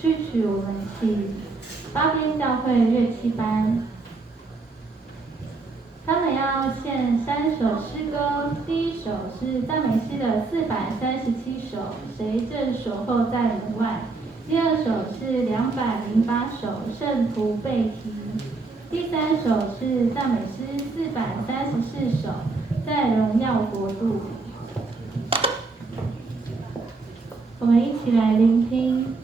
序曲我们一起八边教会乐器班，他们要献3首诗歌，第1首是赞美诗的437首，谁正守候在门外；第2首是208首，圣徒被提；第3首是赞美诗434首，在荣耀国度。我们一起来聆听。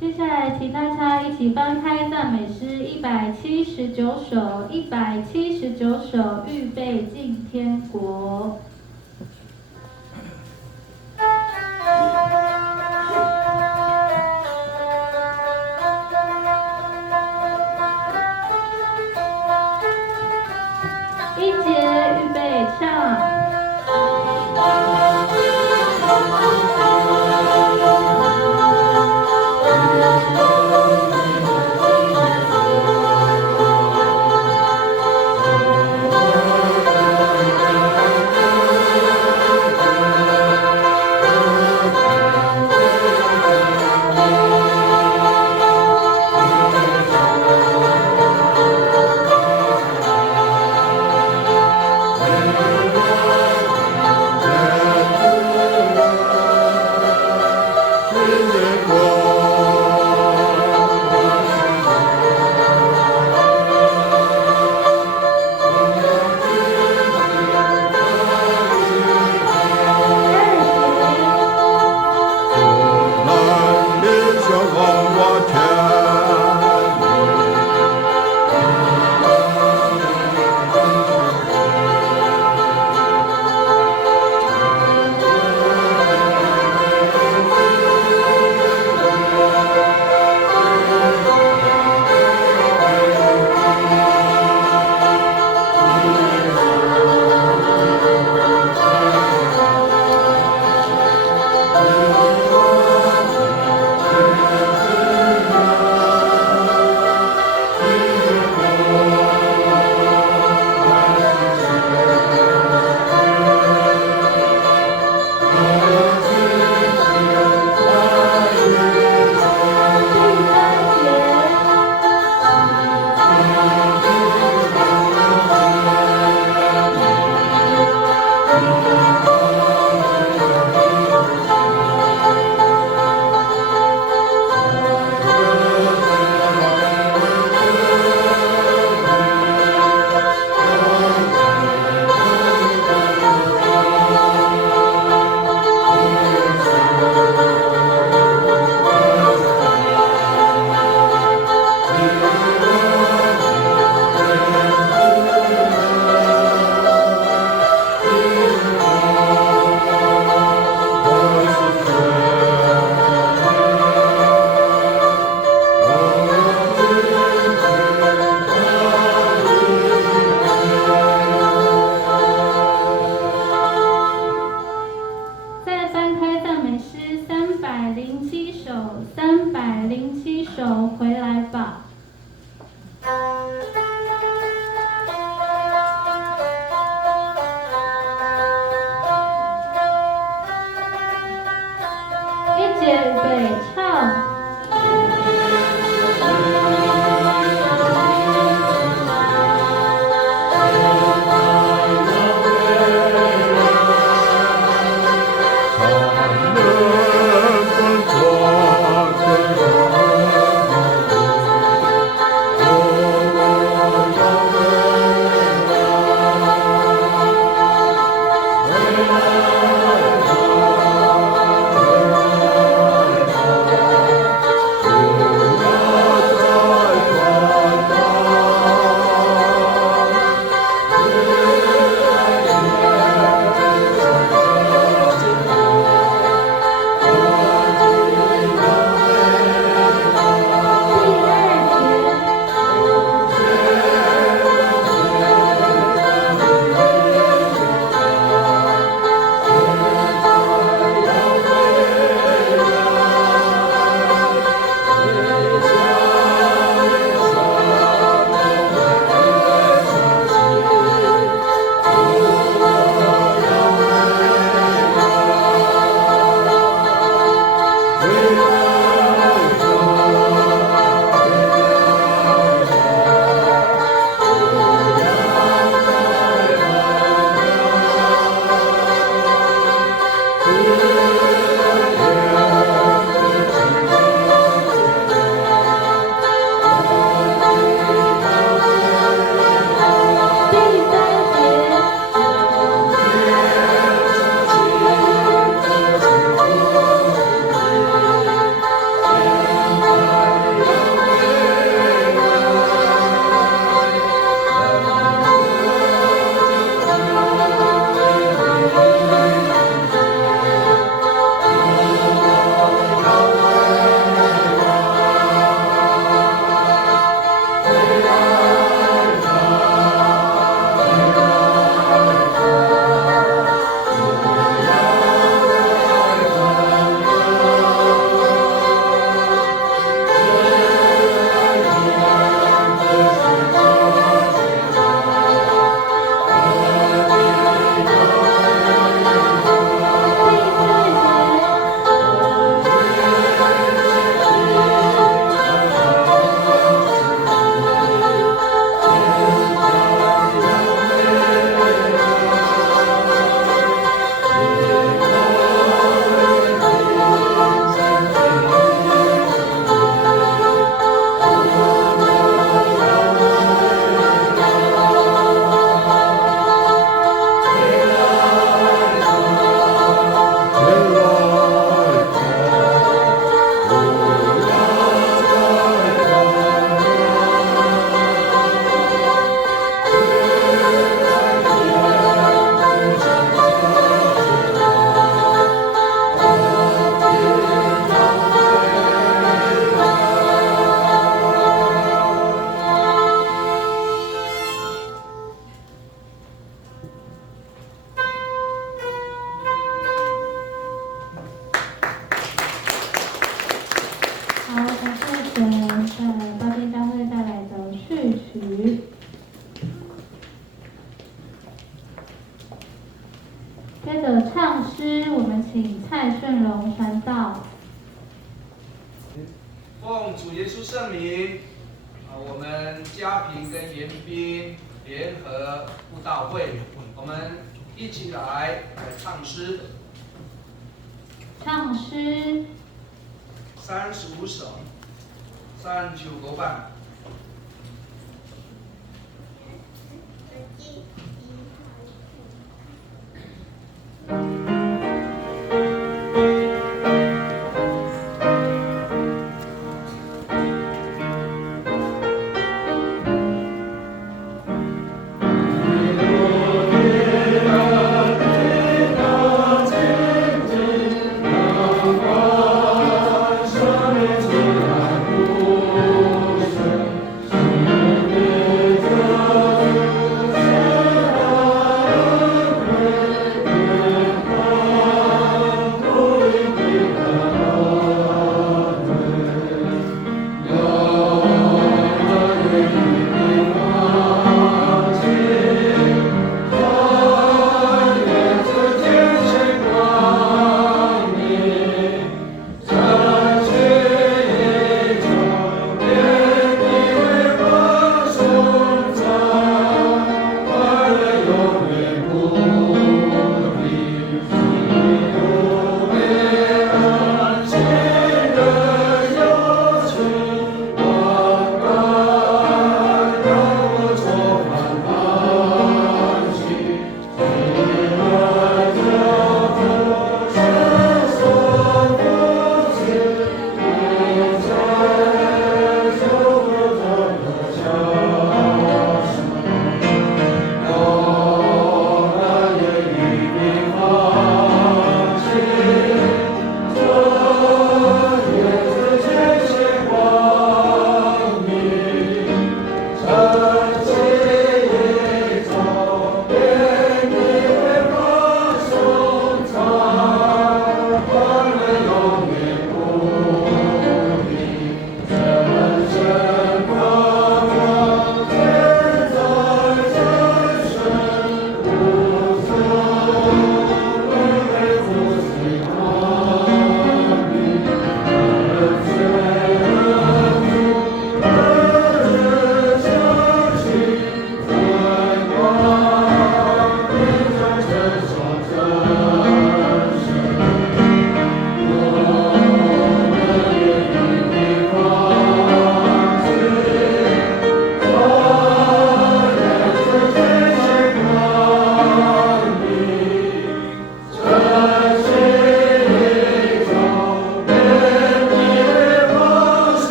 接下来，请大家一起翻开赞美诗179首，179首，预备进天国。一节，预备唱。307首，回来吧。一节预备唱。蔡顺荣传道。奉主耶稣圣名，我们家平跟严彬联合布道会，我们一起来唱诗。唱诗35首，39版。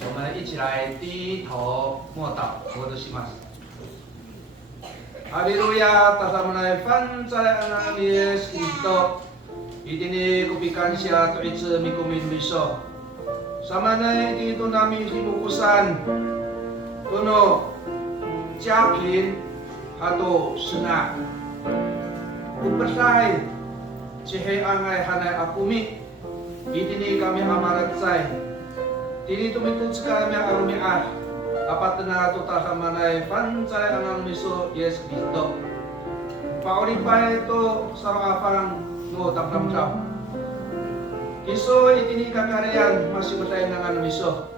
我们一起来低头默祷，我的心嘛。哈利路亚，大家们来翻在阿那里耶稣，一定的古比感谢对一次米古米米索，sama na dito namin hinukusan, tuno, japin, hato sena, upasay, cihe angay hanay akumi, itini kami amaratsay, tini tumitut kami arumiah, apat na tutahamanay pansay anang miso yes Kristo. Paulipay ito sarapang no tamtamtam. Iso itini kakarian masih matay ng ano miso.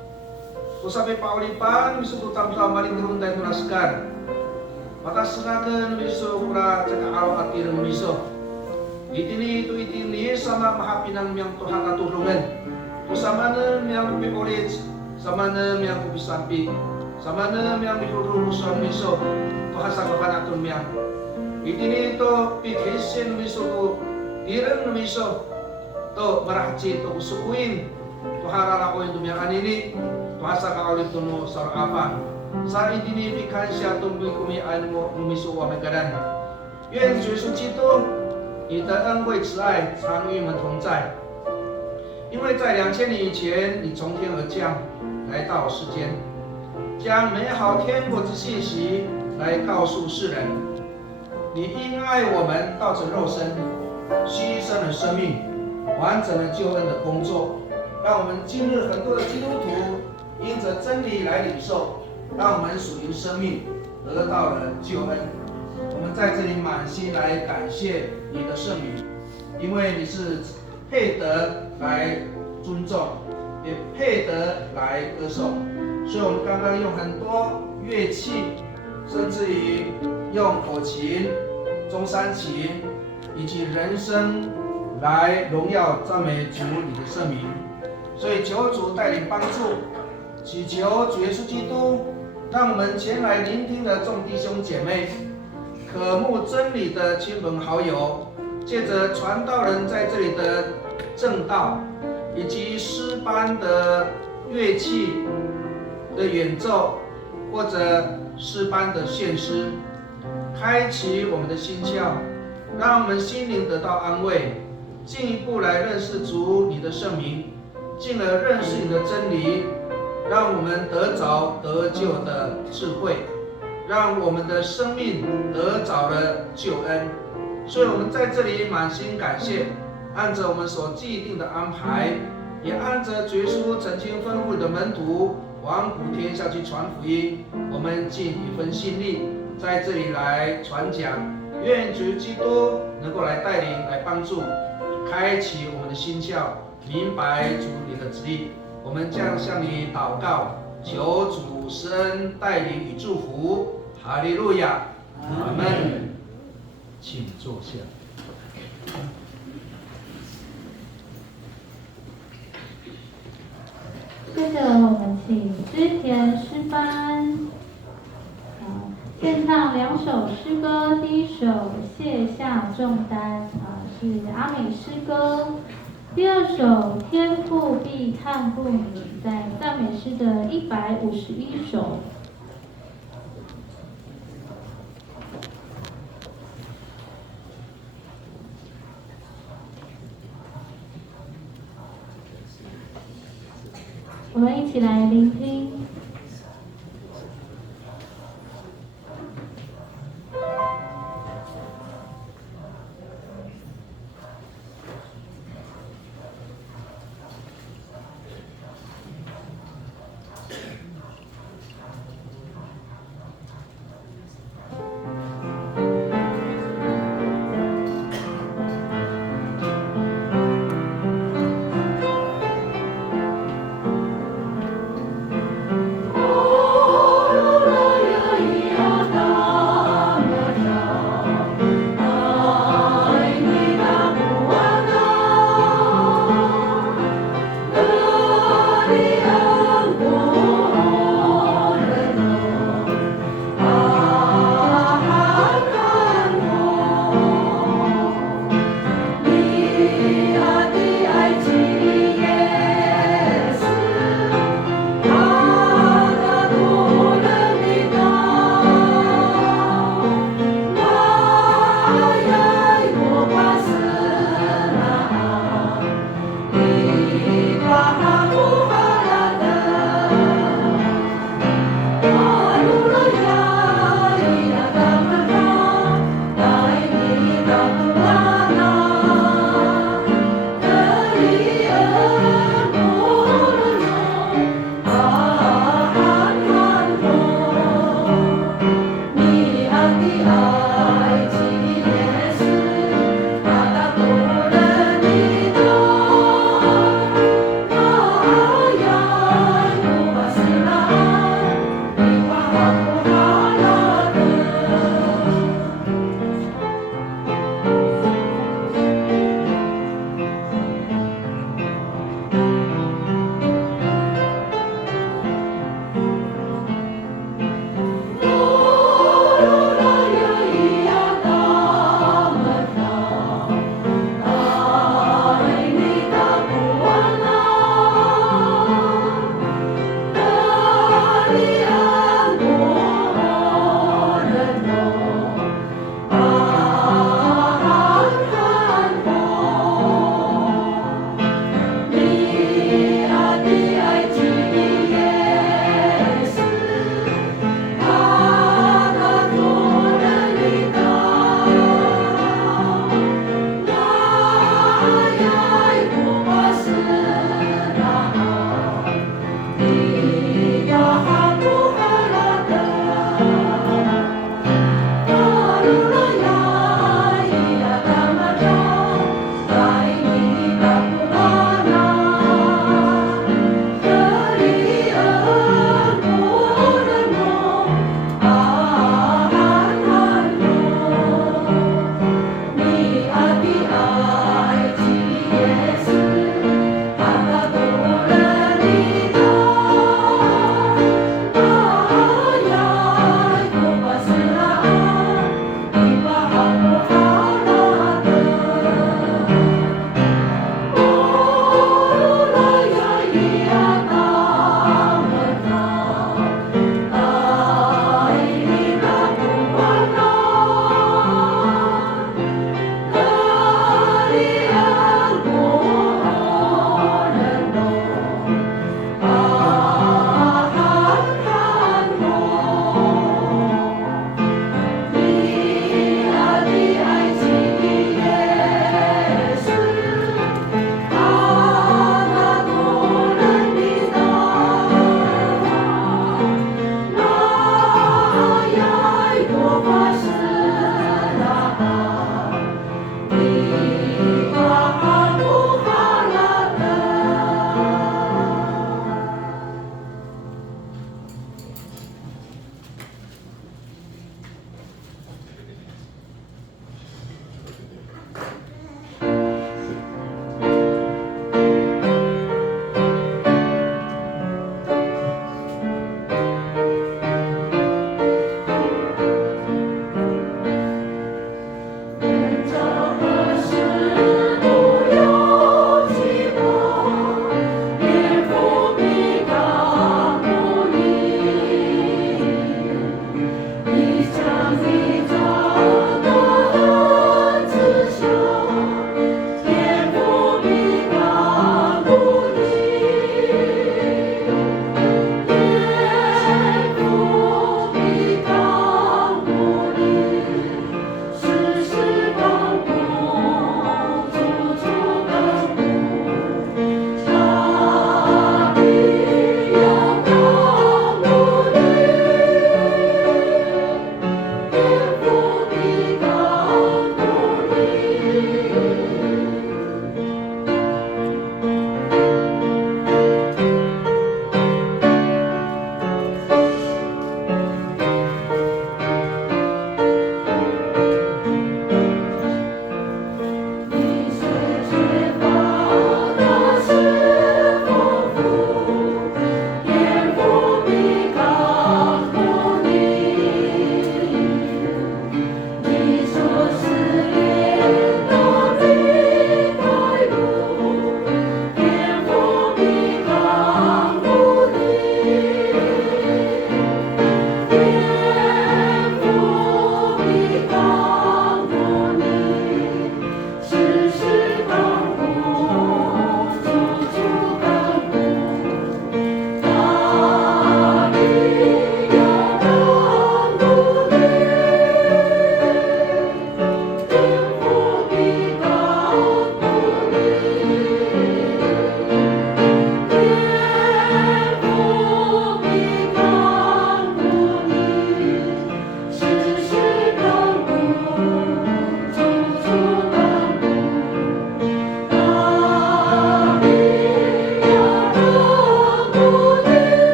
Kusabi paulipan miso tutamtam maling dirunday tunaskan. Matas na ka miso kura tsaka araw at irang miso. Itini ito itini sama mahapinang miyang tuhatutulungan. Kusama na miyang piulit, sama na miyang kubisampi. Sama na miyang miturulusan miso, tuhasagapan aton miyang. Itini ito pithisin miso ko, tirang miso, to marahatsi to kusukuin, tuharara ko yung dumiyang anini, tuhasaka ulit to no sarapang. Sa itini pikhan siya tumbuy kumian mo numiso wa magadan. Yun, Yesu Chito, ita恩惠慈爱常与我们同在。因为在2000年以前，你从天而降，来到世间。将美好天国之信息来告诉世人，你因爱我们道成肉身，牺牲了生命，完成了救恩的工作，让我们今日很多的基督徒因着真理来领受，让我们属灵生命得到了救恩。我们在这里满心来感谢你的圣名，因为你是配得来尊重，也配得来歌颂。所以我们刚刚用很多乐器，甚至于用口琴、中山琴以及人声来荣耀赞美主你的圣名。所以求主带领帮助，祈求主耶稣基督，让我们前来聆听的众弟兄姐妹，渴慕真理的亲朋好友，借着传道人在这里的正道，以及诗班的乐器的演奏，或者诗班的献诗，开启我们的心窍，让我们心灵得到安慰，进一步来认识主你的圣名，进而认识你的真理，让我们得着得救的智慧，让我们的生命得着了救恩。所以我们在这里满心感谢，按着我们所既定的安排，也按着耶稣曾经吩咐的门徒往普天下去传福音，我们尽一份心力在这里来传讲。愿主基督能够来带领，来帮助，开启我们的心窍，明白主你的旨意。我们将向你祷告，求主施恩带领与祝福。哈利路亚，阿门。请坐下。接着我们请织田诗班，献唱2首诗歌，第一首卸下重担，是阿美诗歌；第二首天父必看顾你，在赞美诗的151首。我们一起来聆听。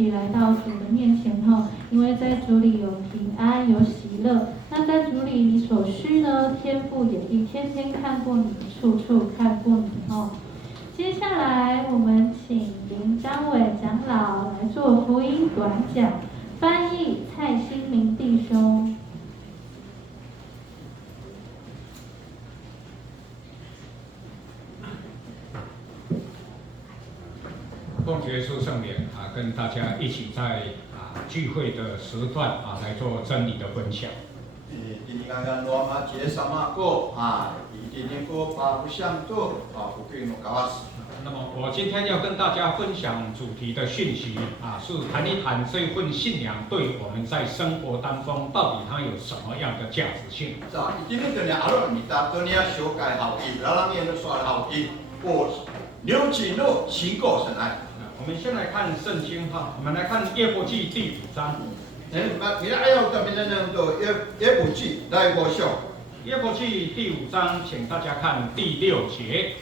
起来到主的面前后，因为在主里有平安，有喜乐。那在主里你所需呢，天父也必天天看过你，处处看过你哦。接下来我们请林张伟长老来做福音短讲，翻译蔡新明弟兄。奉耶稣圣名跟大家一起在聚会的时段来做真理的分享。今天刚罗马节什么过今天过把不相做不给弄搞死。那么我今天要跟大家分享主题的讯息是谈一谈这份信仰对我们在生活当中到底它有什么样的价值性。是啊，今天跟你阿罗米达跟你修改好意，然后你都说好意，我牛起路行过神来。我们先来看圣经我们来看约伯记第5章。你来要特别的那个约伯记来我修。约伯记第5章，请大家看第6节。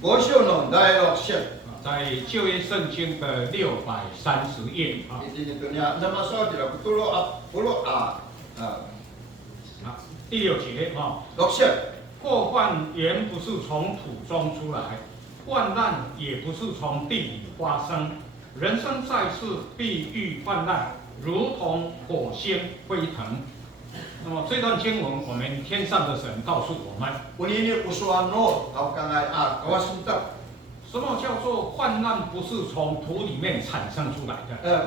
我修呢来了写。在旧约圣经的630页今天跟你那么说的了，不落第6节落写。祸患原不是从土中出来，患难也不是从地里发生。人生在世，必遇患难，如同火星飞腾。那么这段经文，我们天上的神告诉我们，什么叫做患难不是从土里面产生出来的？什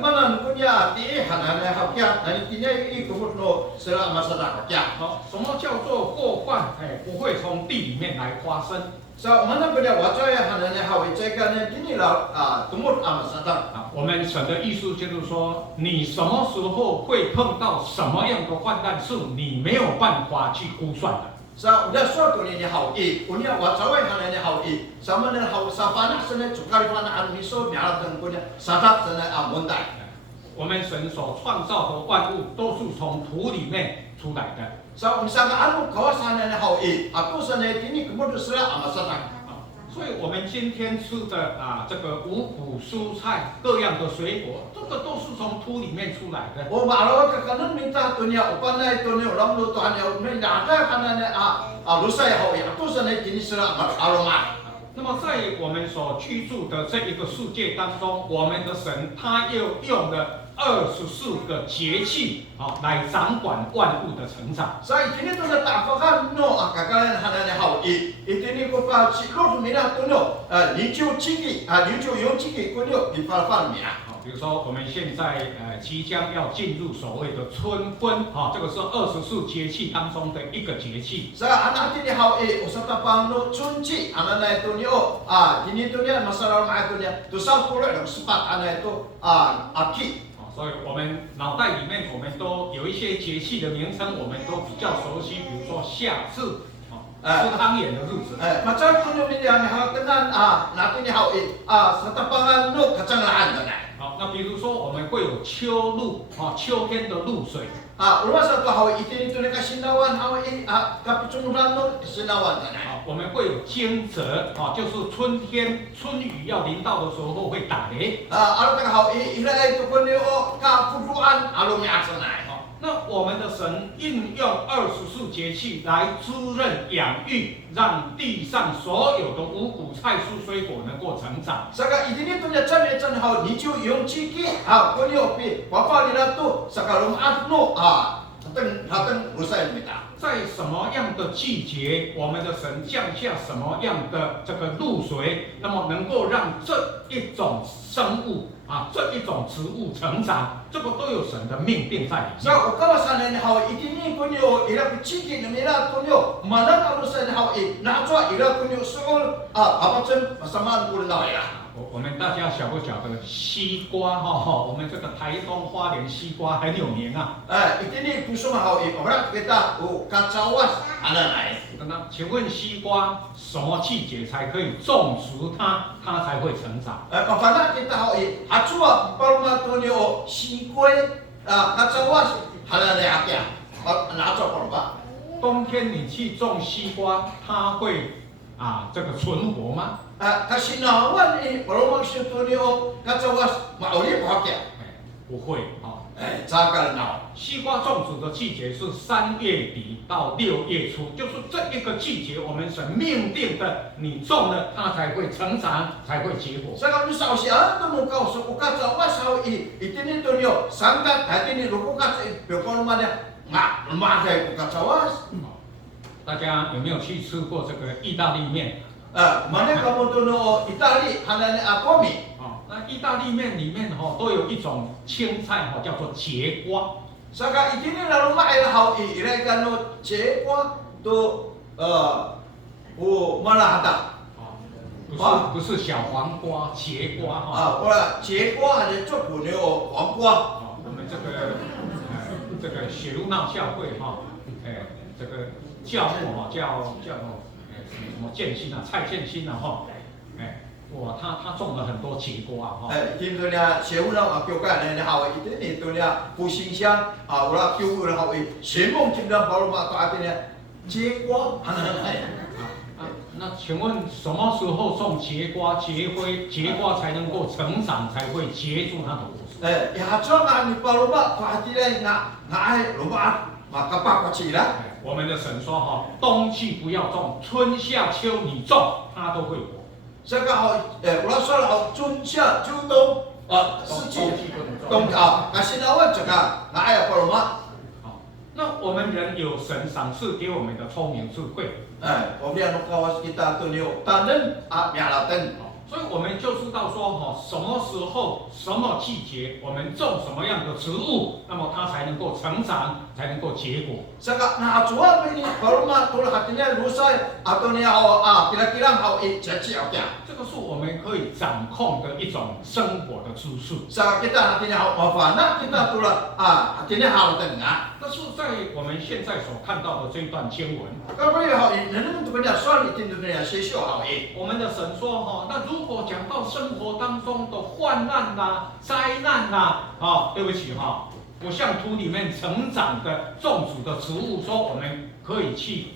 么叫做祸患？不会从地里面来发生。我们神的意思就是说，你什么时候会碰到什么样的患难，是你没有办法去估算的。udah suatu ni hau unia wacawai hana ni hau sama ni hau sapana sana cukari fana aniso miala tengkunya sadat sana amundai。我们神所创造的万物都是从土里面出来的。So misalnya anu kawasan ni hau aku sana ini kemudian sera amasadak。所以我们今天吃的这个五谷蔬菜各样的水果，这个都是从土里面出来的。我马老个可能minta dunia upanai dunia orang lu Tuhan ya minta ada karena lusa ya hau aku sana ini sera aroma。那么在我们所居住的这一个世界当中，我们的神他又用了24个节气来掌管万物的成长。所以今天都是打发看喏kakalan hanane hau ini ko pa siklo mina tuno你就自己你就用自己kunyo di falfal mina。比如说我们现在即将要进入所谓的春分这个是24节气当中的一个节气。Sa anak ini hau usata pangno cunci anak itu ni ini tu dia masalah mak itu dia tu 30 dan 4 anak itu aki。所以我们脑袋里面我们都有一些节气的名称，我们都比较熟悉，比如说夏至吃汤圆的日子。macam tu ni dia ni hau tenan nanti ni hau serta pangan no kacang lahan tu nak。那比如说我们会有秋露秋天的露水。rumah satu hau itu ni kasinawan hau tapi cumuran no kasinawan tu nak。我们会有惊蛰就是春天春雨要临到的时候会打雷。alu tengah hau ilai itu pun ni kafuduan alu miasa nak。那我们的神运用24节气来滋润养育，让地上所有的五谷菜蔬水果能够成长。Saka ini tu dia cari hau ni ju yung ciki kau ni opi papa ni lah tu sekarang adno hateng usai kita。在什么样的季节，我们的神降下什么样的这个露水，那么能够让这一种生物这一种植物成长，这个都有神的命定在里面。So kawasan ni hau ini kunyo ira ciki ni ira kunyo mana kalau sen hau na jua ira kunyo soal apa cen pasaman ulna ya。我们大家晓不晓得西瓜我们这个台东花莲西瓜很有名ini kusuma hau orang kita kacauan anak lain。那请问西瓜什么季节才可以种植它，它才会成长？Karena kita hau acua palma tunyo西瓜kacauan halal akia，拿做palma。冬天你去种西瓜，它会这个存活吗？ kasinawan palomang situnio kacawas mauli pakai. 不会zagal now. 西瓜种植的季节是3月底到6月初，就是这一个季节，我们神命定的，你种了，它才会成长，才会结果。 Sa kami sa usia to mo ka so kacawas how itinin tunio sangkat hatini lukukat pepolmanya nga lumakai kacawas. 大家有没有去吃过这个意大利面？ Mana kamu tuno Itali hanane akomi. 那意大利面里面都有一种青菜叫做节瓜。 Saka itini na lumai na how irekan no chekwa to malahata. 不是小黄瓜，节瓜wala chekwa hanya choku ne o wangwa. 我们这个雪路闹教会这个教父叫什么建新啊，蔡建新啊哇，他种了很多节瓜Itini to niya shewuna akyoka ne how itini to niya pusingsyang wala kyu na how shemong kimdam baru ma to atini chekwa hanane. 那请问什么时候种节瓜？节瓜才能够成长，才会结出它的果实。ya chonga ni paluma to atini nga ai luma makapa kwachira. 我们的神说冬季不要种，春夏秋你种，它都会活。 Saka how wala soal how chunsia chudong 四季冬kasinawan tsaka naaya paluma. 那我们人有神赏赐给我们的聪明智慧。 Kemudian kawas kita tunio tanen mialatan. 所以我们就知道说什么时候、什么季节，我们种什么样的植物，那么它才能够成长，才能够结果。 Saka naacuan ini paluma tulah hatinya lusai atau niya how kira-kira how caci okya. 这个是我们可以掌控的一种生活的知识。 Saka kita hatinya how mafana kita tulah hatinya how tengah. 那是在我们现在所看到的这一段经文。 Kalau how neneng tu punya soal itu dunia sesio how 我们的神说那如果讲到生活当中的患难啦、灾难啦，对不起不像土里面成长的种植的植物，说我们可以去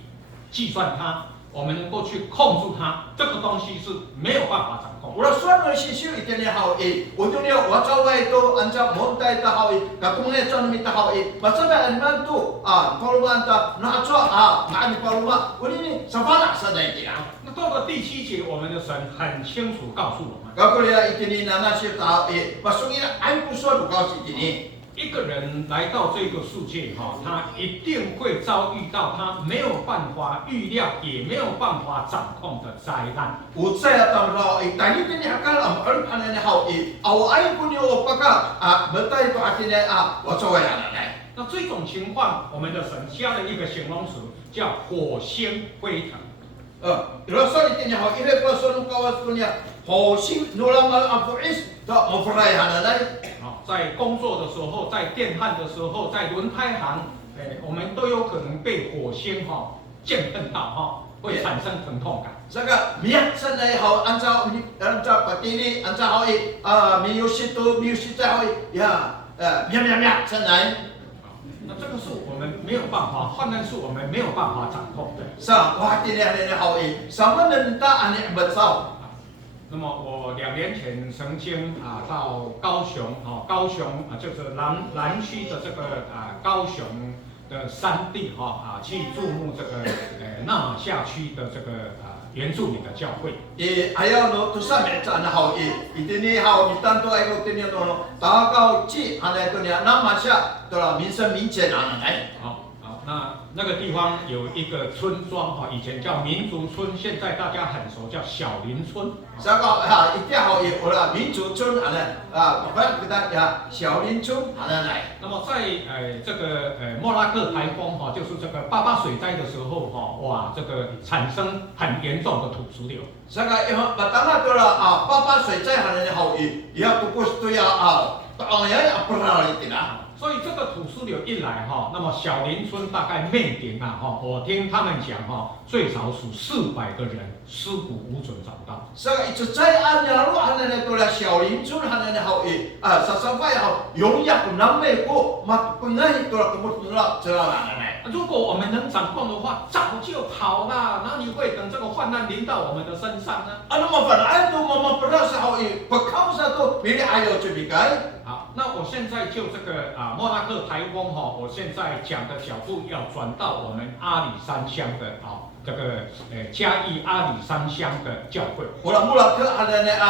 计算它，我们能够去控制它，这个东西是没有办法掌控。 Ula soal no sesio itu niya how udunia wacawa itu anja monta itu how katumnya cuman minta how macam animan tu paluma anta naacua ngani paluma ini savana sadai dia. 那到了第7节，我们的神很清楚告诉我们， Kalau dia itu nana sih tahu maksudnya aku soal kau sih ini. 一个人来到这个世界他一定会遭遇到他没有办法预料，也没有办法掌控的灾难。 Usai atau kau tadi ini akal amal panen how awal pun yo paka betul itu artinya wacawa yang lain. 那这种情况，我们的神加了一个形容词，叫火星飞腾。 Rasul itu how ini pasal kawas punya hosim nulamal afuis tak memperai hanalai. 在工作的时候，在电焊的时候，在轮胎行，我们都有可能被火星见碰到会产生疼痛感。 Saka miyak sanay how anja patili anja how miyusita how ya miyak sanay. 那这个是我们没有办法，患难是我们没有办法掌控的。 Sa wahati ni how sama nenta ane bersau. 那么我2年前曾经到高雄就是南区的这个高雄的山地去注目这个纳夏区的这个原住民的教会。 Ayaw no to sa metsa na how itini how mitanto ay ko tinyo no tagaw chi ana ito niya na masya to minsan minchen ana ay. 那个地方有一个村庄以前叫民族村，现在大家很熟，叫小林村。 Saka iti how ora minchu chun ana papan kita ya Xiaolin chun ana nai. 那么在这个莫拉克台风就是这个88水灾的时候哇，这个产生很严重的土石流。 Saka batanga to papa水灾ana ni how ya pupus to ya taong ya apra itina. 所以这个土石流一来那么小林村大概面顶我听他们讲最少数400个人尸骨无准找到。 Saka itu cai anya lu ana ni to la Xiaolin chun ana ni how sasampai how yong ya ku namme ko mat punai to la kumut la cerana nai. 如果我们能掌控的话，早就跑了，哪里会等这个患难临到我们的身上呢？ Ano mapanaan to mamaprasa ho pagkausa to mili ayaw chubigay. 好，那我现在就这个莫拉克台风哈，我现在讲的角度要转到我们阿里山乡的这个嘉义阿里山乡的教会。 Mula-mula ke adanya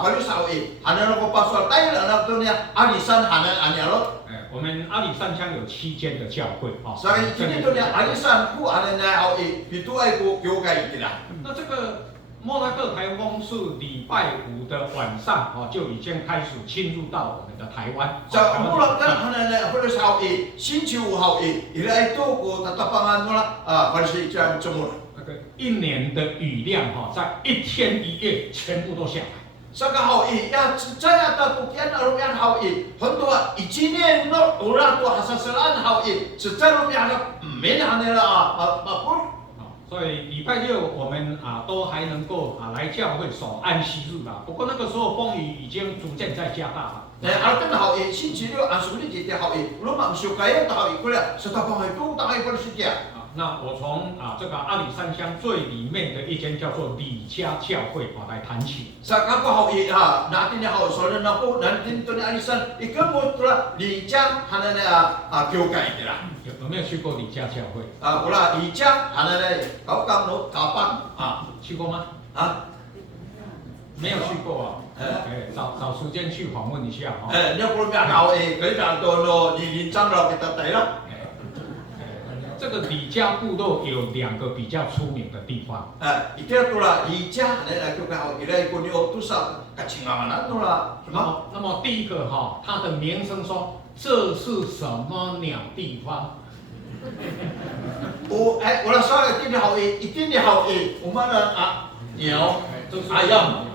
baru sawi, ada ko pasal tayo anak to niya alisan hanan anyalo. 我们阿里山乡有7间的教会啊。 Sa kini to niya alisan ku adanya hawi pitu ay ko gyugay tila. 那这个莫拉克台风是礼拜5的晚上就已经开始侵入到我们的台湾。 Sa mula ke hanana baru sawi, sinchu hawi, ila ito ko tatapangan mula baru si jam cemur. 那个1年的雨量在1天1夜全部都下来。 Saka hawi ya saya ta tukian arumian hawi, honto ichine no ura to hasasalan hawi, secara rumian men hanela mapur. 所以礼拜6我们都还能够来教会守安息日啦。不过那个时候风雨已经逐渐在加大了。 Arkan hawi sinchilio asuli jiti hawi, luma msukaya ta hawi kulia, setapa hawi tu ta hawi persidia. 那我从这个阿里山乡最里面的一间叫做李家教会来谈起。 Sa kako hawi natin ya hawi soalnya napo natin to ni alisan ikan mo tula lijang hanana kyukai tira. 有没有去过李家教会？ Pula lijang hanana kau kam no kapan 去过吗？ 没有去过找时间去访问一下Nya kalau biar hawi kali biar to no di lijang lo kita tay lah. 这个李家部落有2个比较出名的地方。 Itu tula lijang hanana kyukai hawi kira ikut ni otusa kacingaman tula. 那么第一个它的名声说这是什么鸟地方？ Wala sa itin ni hawi umana niao ayam.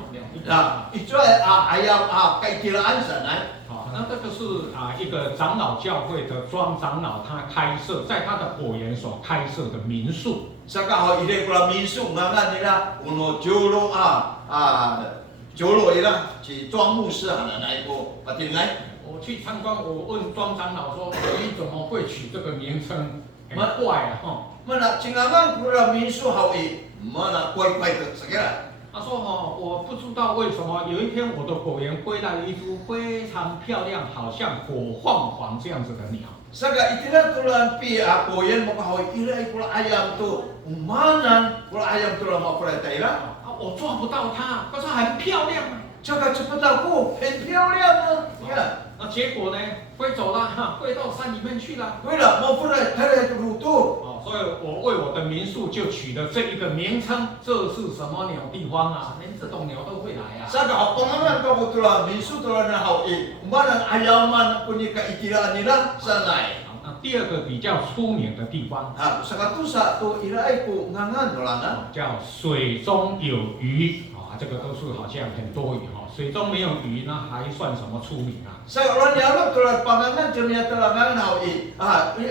Nah, itu ayam kaikilaan sana. 那这个是一个长老教会的庄长老他开设，在他的果园所开设的民宿。 Saka ho ide pula minsu ngangan nila uno jolo jolo ila si 庄牧师hanana iko patingai. 我去参观，我问庄长老说：“你怎么会取这个名称？很怪啊！” Mana cingangan pula minsu hawi mana kuai-kuai ke segala. 他说：“我不知道为什么有一天我的果园归来了一株非常漂亮，好像火凤凰这样子的鸟。 Saka itilah tulan pi koyen mo kahoy ila pula ayam tu umanan pula ayam tu lah mau pula taila. 我抓不到它，可是很漂亮啊。 Saka cepat aku 很漂亮啊。Ya. 那结果呢？飞走了，飞到山里面去了。 Wala mau pula taila tu rutu. 所以我为我的民宿就取了这一个名称，这是什么鸟地方啊？连这种鸟都会来啊！ Saka pangalan ka tulah minsu tulah na hawi umanan ayaman punya kaikilaan nila sanai. 那第2个比较出名的地方， Saka tu satu ila ko ngangan dolana. 叫水中有鱼这个都是好像很多鱼水中没有鱼那还算什么出名啊？ Sa orang dialog tulah pangangan dunia tulah ngangan hawi.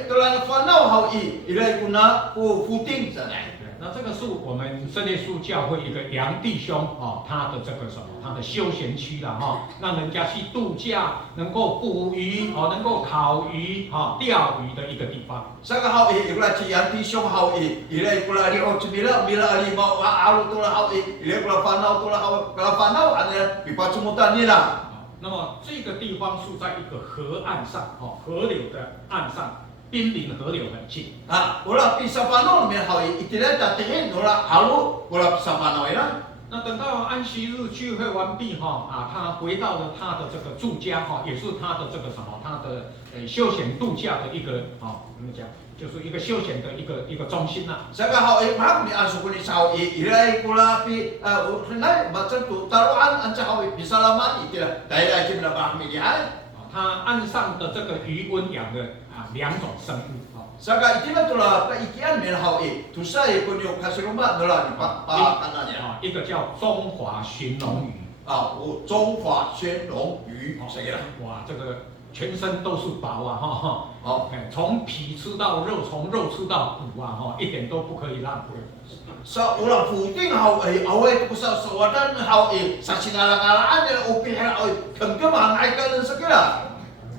Tulah fanau hawi ila ko na ko footing sanai. 那这个是我们圣耶稣教会一个杨弟兄他的这个什么，他的休闲区啦让人家去度假，能够捕鱼能够烤鱼钓鱼的一个地方。 Saka hawi ila ci yanti syong hawi ila pula ali o cibila bila ali mau alu tulah hawi ila pula fanau tulah hawi kalau fanau ada pipa cumutan nila. 那么这个地方是在一个河岸上河流的岸上。 濒临河流很近。Wala sa panon may hawi itilan tatiin wala halu wala sa panon ila. 那等到安息日聚会完毕他回到了他的这个住家也是他的这个什么，他的休闲度假的一个怎么讲，就是一个休闲的一个中心啦。 Saka hawi mak ni asu kuni sawi ilai pula pi nai macam tu taruhan anca hawi bisa lama itila dai aja na bahmi dia. 它岸上的这个鱼温养的2种生物Saka itilah tulah ikian men hawi tusai kunyo kasirumba nula ni pa kananya. 一个叫中华鲟龙鱼中华鲟龙鱼segala. 哇，这个全身都是宝从皮吃到肉，从肉吃到骨一点都不可以浪费。 Sa ulang puting hawi away ko sa sawadan hawi sa singalang-alaan nila upi hawi kemkemang ay kanan segala.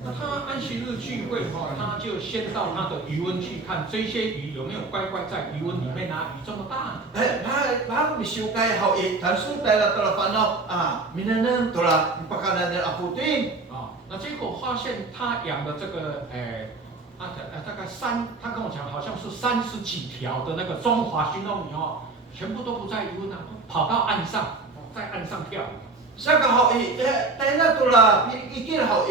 那他安息日聚会他就先到他的渔温去看这些鱼有没有乖乖在渔温里面啊，鱼这么大。Bahag mi siukay hao tan su tayo tala panaw minanan tala pakanan ng aputin. 那结果发现他养的这个大概他跟我讲好像是30几条的那个中华熏肉鱼全部都不在渔温啊，跑到岸上，在岸上跳。Sa ka hao tayo na tula ikil hao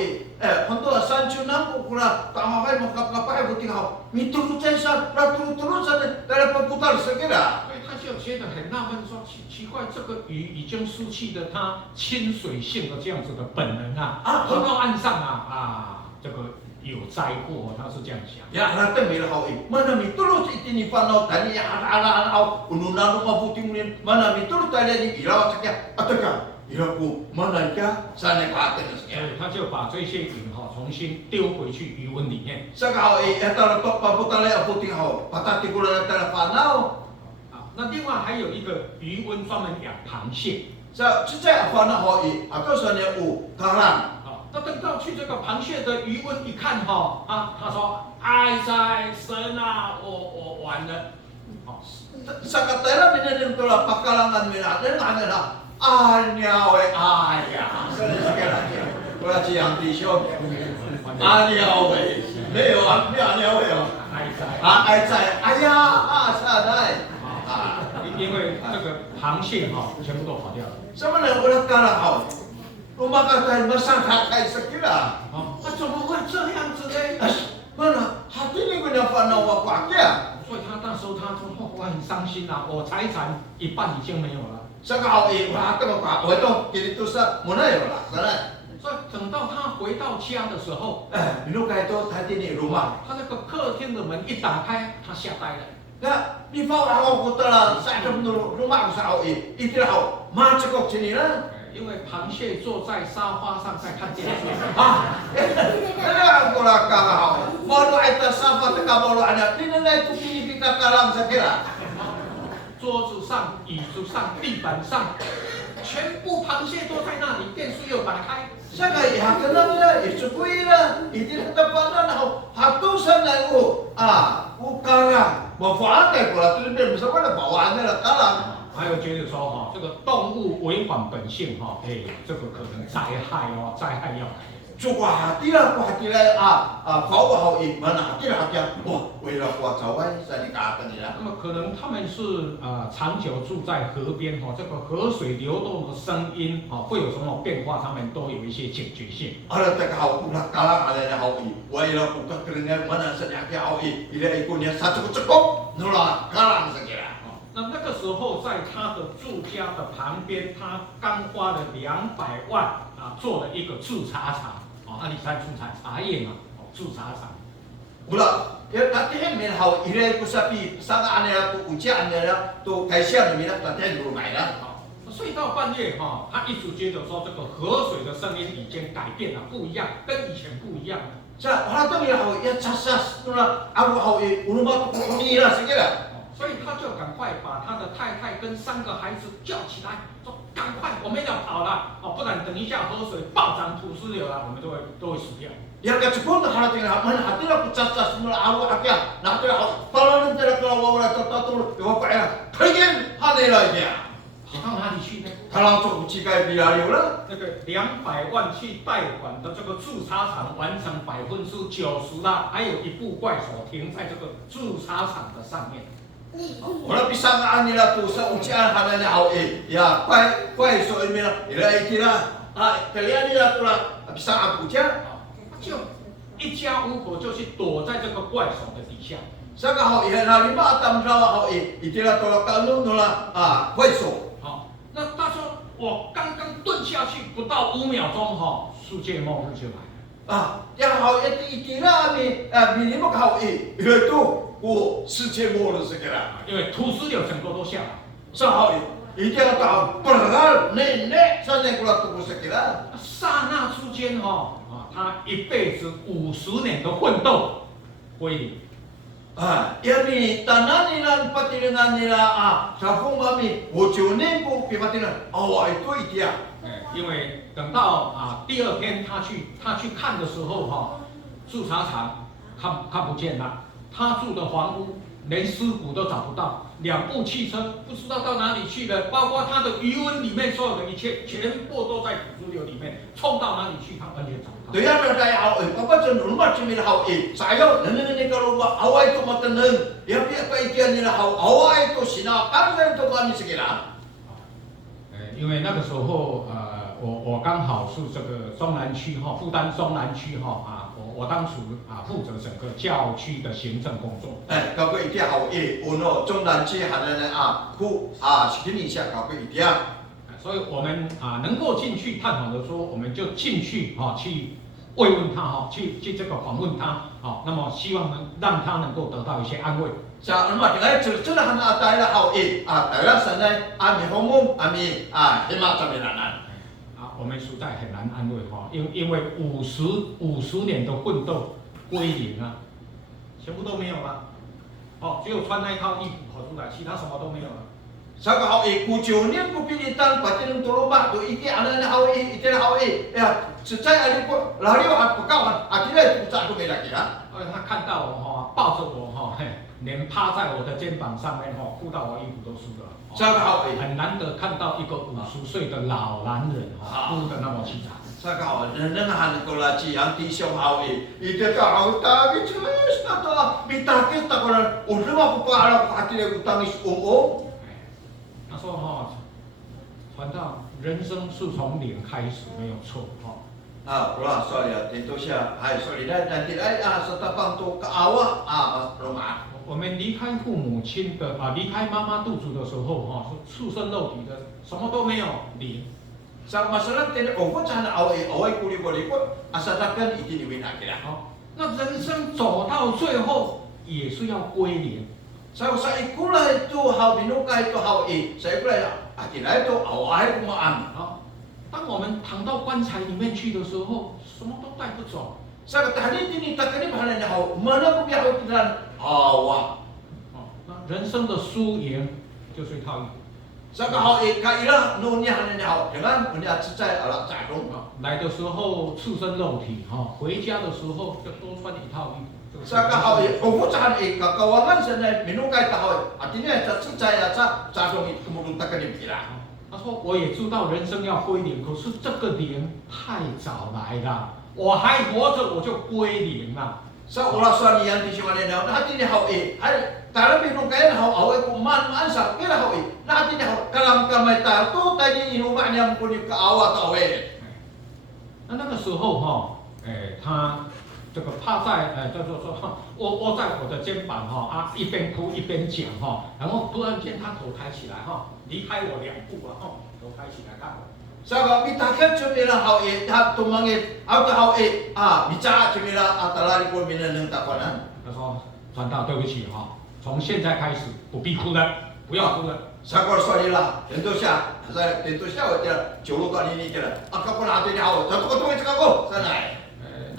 Hondo sancho nang kukula tama kay makapay buting hao. Mitulot sa tulot sa dala paputar sa kira. 所以他就觉得很纳闷，说奇怪，这个鱼已经失去了它亲水性的这样子的本能跑到岸上这个有灾祸，他是这样想。Ya rata mila hao mana mitulot itini panaw tani ala hao ununan mabuting mana mitulot tali ni ilaw sa kya ataka. Iraku mana ka sana ka atin 所以他就把这些鱼重新丢回去渔温里面。Sa ka hao etala to paputale aputing hao patati ko na tala panaw. 那另外还有一个渔温专门养螃蟹。Sa cicay apana hao atau sa niya karang. 那等到去这个螃蟹的渔温一看他说：“哎在神啊，我完了。” Sa katera minanong tula pakalangan mina dan ngana anyawe aya. Sa sekala. Wala siyang tisyo. Anyawe. Leo anyawe. Ai sai aya sa dai. 因为这个螃蟹全部都跑掉了。 Sa mana wala karang hao. Umakatay masangkakay sa kila. 怎么会这样子呢？ Mana hati ni ko na panaw pakya. 所以他那时候他说：“我很伤心我财产一半已经没有了。” Sa ka hao wala ka pa. Ito kilito sa muna yo la. Sana. 所以等到他回到家的时候， Binukay ito hati ni rumah. 他那个客厅的门一打开，他吓呆了。 Na, di ba ako ko tala sa rumah ko sa hao itira hao machakok sini na. 因为螃蟹坐在沙发上在看电视。 Kailangan ko lang kakao. Molo ay tasapat ka molo anak. Di na ito pinipita ka lang sa kira. 桌子上、椅子上、地板上，全部螃蟹都在那里，电视又打开。 Sa kay haka na nila, isukuy na. Itinatapanan ako. Hatusan na ko. Ukara. Mafuatay ko lang. Tulipin, basta ko na bawaan nila kalang. 还有觉得说这个动物违反本性这个可能灾害灾害要来。 Suka hati lah, ko hati lah, kau hao mana hati lah hati为了我zawai sa di kaatan nila. 那么可能他们是长久住在河边这个河水流动的声音会有什么变化，他们都有一些警觉性。 Ada tak hao ulah kalang ada na hao为了buka keringan mana sa di hao ila ikunnya satu cukup nula kalang sa kira. 那个时候，在他的住家的旁边，他刚花了200万做了一个制茶厂阿里山出产茶叶嘛，制茶厂。 Mula, tatihan min hao ilay ko sa sanga nila to ujian nila to kaisya nila tatihan rumay na. 睡到半夜他一直觉得说这个河水的声音已经改变了，不一样，跟以前不一样了。 Sa harata nila hao ya sasas nula aru hao uluma to kunira sa kira. 所以他就赶快把他的太太跟3个孩子叫起来，说：“赶快，我们要跑了不然等一下河水暴涨土石流我们都会死掉。” Yang kacukun na harating na man hatira ko sasas nula aru akya na hatira hao palanan tira ko wala tatatul yo pa ya. Kagin hanela dia. 跑到哪里去呢？ Kalang to ucikai bilari wala. 那个200万去贷款的这个驻茶厂完成90%了，还有一部怪手停在这个驻茶厂的上面。 Wala pisangaan nila to sa ucian hana niya hao ya kwai so imina ila itira kalian nila to la pisangaan ucian. 就一家五口就去躲在这个怪手的底下。 Saka hao na lima atam rawa hao itira to la kanun no la kwai so. 那他说我刚刚蹲下去不到5秒钟世界末日就来了。 yang hao itira minimum hao ila to 我世界末日是个啦， 因为土石流整个都下来。 上好一定要到不然那三年过来都不是个啦。 刹那之间他一辈子50年的奋斗归零。 Yami tanan nila patilingan nila sa kung mami 50年ko pipatilan awa ito itiya 因为等到第二天他去看的时候驻茶厂看不见了，他住的房屋连尸骨都找不到，2部汽车不知道到哪里去了，包括他的余温里面所有的一切全部都在土石流里面，冲到哪里去他完全找不到。对呀，那在好诶，爸爸真rumah cemil好诶，saya nenek kalau awal itu mateneng, ya pihak bagian ni好awal itu sina, kan itu kami segera。因为那个时候我刚好是这个中南区负担中南区我当时负责整个教区的行政工作。搞过一点好诶，我呢中南区还能是一下搞过一点。所以我们能够进去探访的时候，我们就进去去慰问他去这个访问他那么希望让他能够得到一些安慰。Sa rumah dengan cerita hana taila hau taila sanai ami homong ami hema tamiranan。我们实在很难安慰因为50年的奋斗归零了，全部都没有了。只有穿那一套衣服跑出来，其他什么都没有了。Sa hau kujo ni ku pilitan patin toloma do iki ana hau itela hau ya secai ali ko lari pekawan akhirnya ku tak tu bela kira。他看到我抱着我连趴在我的肩膀上面哭到我衣服都湿了。很难得看到一个50岁的老男人哭得那么凄惨。Sa hau nengahan ko la chi ang ti siong hau ite ka hau ta ki chus na to bitakit ta ko na ulama ko para ko atile ko tangis o。他说传道人生是从零开始，没有错Wala sorry tentu siya sorry nanti sa tapang to kaawa rumah。我们离开父母亲的离开妈妈肚子的时候是赤身肉体的，什么都没有，零。Sa masalah tene ko sana away kuli asatakan itiniwin akira。那人生走到最后也是要归零。Sa ikula itu hau binuka itu hau sa ikula akira itu away kumaan。当我们躺到棺材里面去的时候，什么都带不走。Sa tadi tini takani bahalan hau mana ko biya kiran awa。那人生的输赢就是一套衣服。Sa ka hau kaila no nya hanan hau dengan punya cicai ala cadong。来的时候赤身肉体回家的时候就多穿一套衣服。Sa ka hau ubucahan kakawangan sana minukay ka hau artinya cicai cadong itu kemudian takani kira。他说：“我也知道人生要归零，可是这个零太早来了，我还活着我就归零了。” Sa ulah suami yang di sini na hati ni hau kalau binung kaya hau awai kuman ansa kira hau na hati ni hau kalam kamai ta tu tadi rumah ni ampun ke awat awai。那个时候他这个趴在就说窝在我的肩膀一边哭一边讲然后突然间他头抬起来离开我2步头抬起来看我。Sa bitakan cumila hau ha tumangit au hau bicara cumila atalari ko minan ng tapanan。他说：“传道，对不起从现在开始不必哭了，不要哭了。” Sa ko sorry lah tentu siya我dia jolo ka ni kira akapun hati ni hau satu ko tungit ka ko sana。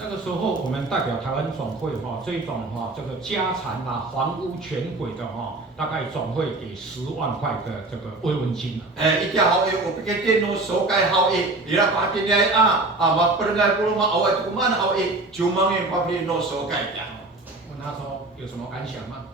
那个时候，我们代表台湾总会这一种这个家产房屋全毁的大概总会给10万块的这个慰问金。Iti hau o pikete no so kai hau ira pa hati ni ma pergai pulo ma awai tu mana hau cumangin pabli no so kai ya。问他说有什么感想吗？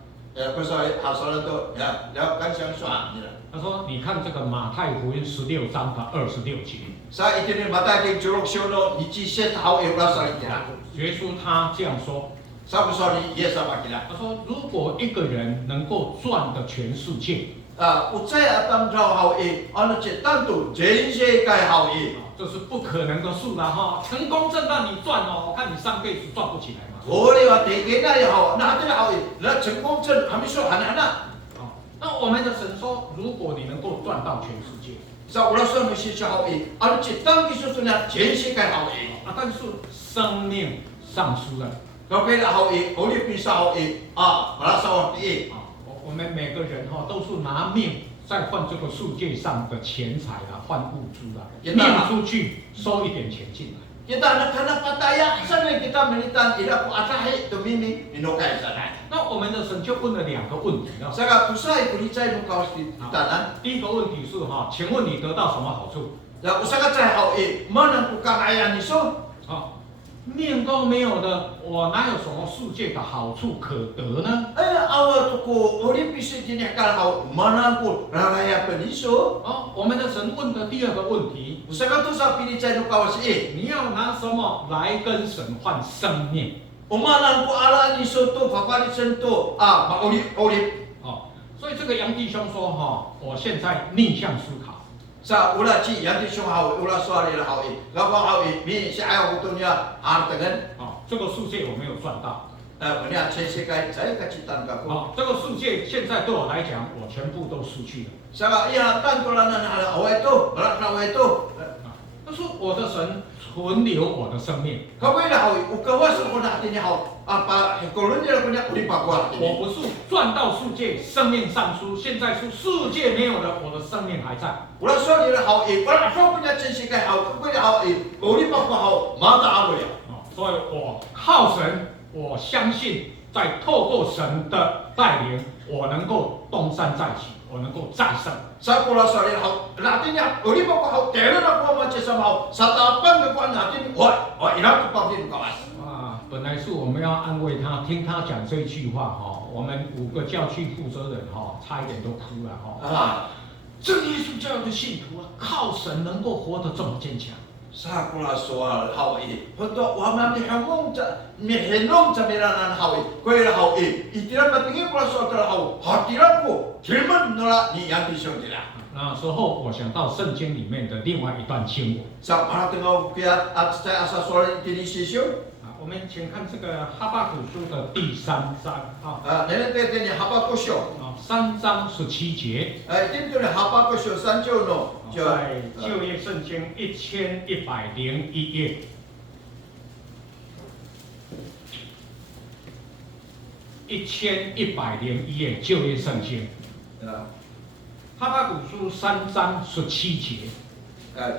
不是hafal tu ya kan siang soal ni。他说：“你看这个马太福音16章的26节。” Sa iti ni mata ke jorok siono ni ci set hau rasa kira。耶稣他这样说。Sa ko sorry yes sama kira。他说：“如果一个人能够赚得全世界，ucai atam draw hau anu cetan tu jense kai hau 这是不可能的事了成功证让你赚我看你上辈子赚不起来嘛。Boleh wa tegena ya hau na hati hau na 成功证还没说很难呐。那我们的神说，如果你能够赚到全世界。Sa ulah suami si hau anu cetan kisu tu na jense kai hau 但是生命丧失了。Kau kira hau oleh pisah hau merasa hati 我们每个人都是拿命在换这个世界上的钱财换物资命出去收一点钱进来。Kita anak-anak pataya sana kita militan tidak ku atahi tu mimi inokai sana。那我们的神就问了2个问题Saya pusai kulicai no kawas di tanah。第一个问题是请问你得到什么好处？ 자, 우사가 자 하오이 뭐는 국가가야 니소? 啊，念功没有的，我哪有什么世界的好处可得呢？ awa tuku uri pisu tinya kala hao mana ku raraya peniso. 哦，我们的神问的第二个问题， Usaga tu sa pili cai no kawasi 你要拿什么来跟神换生命？ umanan ku ala niso tu papali sento mauli oli 哦，所以这个杨弟兄说哈、我现在逆向思考。 sa ula ci yang di syong hao ula suari la hao gawa hao mi si ai hutunya artengan 哦，这个世界我没有赚到。 punya cai sekai cai kacitan ka ku. 哦，这个世界现在对我来讲，我全部都失去了。 Sa iya tan ko lanan ala awai tu, berat na awai tu. 但是我的神存留我的生命， Kawai la hao ukawa sa ko na atini hao apa hekolun dia punya uri pa ku 我 atini. 不是赚到世界，生命上书，现在是世界没有了，我的生命还在。 Ula suari la hao ula so punya cai sekai hao ku la hao uri pa ku hao mata alu ya. 哦，所以我靠神，我相信在透过神的带领，我能够东山再起，我能够再生。 Sa ko la suari la hao latinya uri pa ku hao tele na ku ma cai sa hao sa tapan ku natin oi ila ku pa din kawas. 啊，本来是我们要安慰他，听他讲这句话哈、我们5个教区负责人哈、差一点都哭了哈、真耶稣教的信徒啊，靠神能够活得这么坚强。 Sa ko la suari hao untuk wa ma mi hamong mi henong sa miranan hao ko la hao itira pa tingin ko la suari hao hatira ko tilman nola ni yang di syong tira. 那时候我想到圣经里面的另外一段经文 Sa para tengok pia at sa asa suari tini sisyo. 啊，我们请看这个哈巴谷书的第3章啊， Nene te tini haba ko syo. 3章17节， Tin tu ni haba ko syo san jo no. 在旧约圣经1101页。1101页旧约圣经，哈巴谷书3章17节。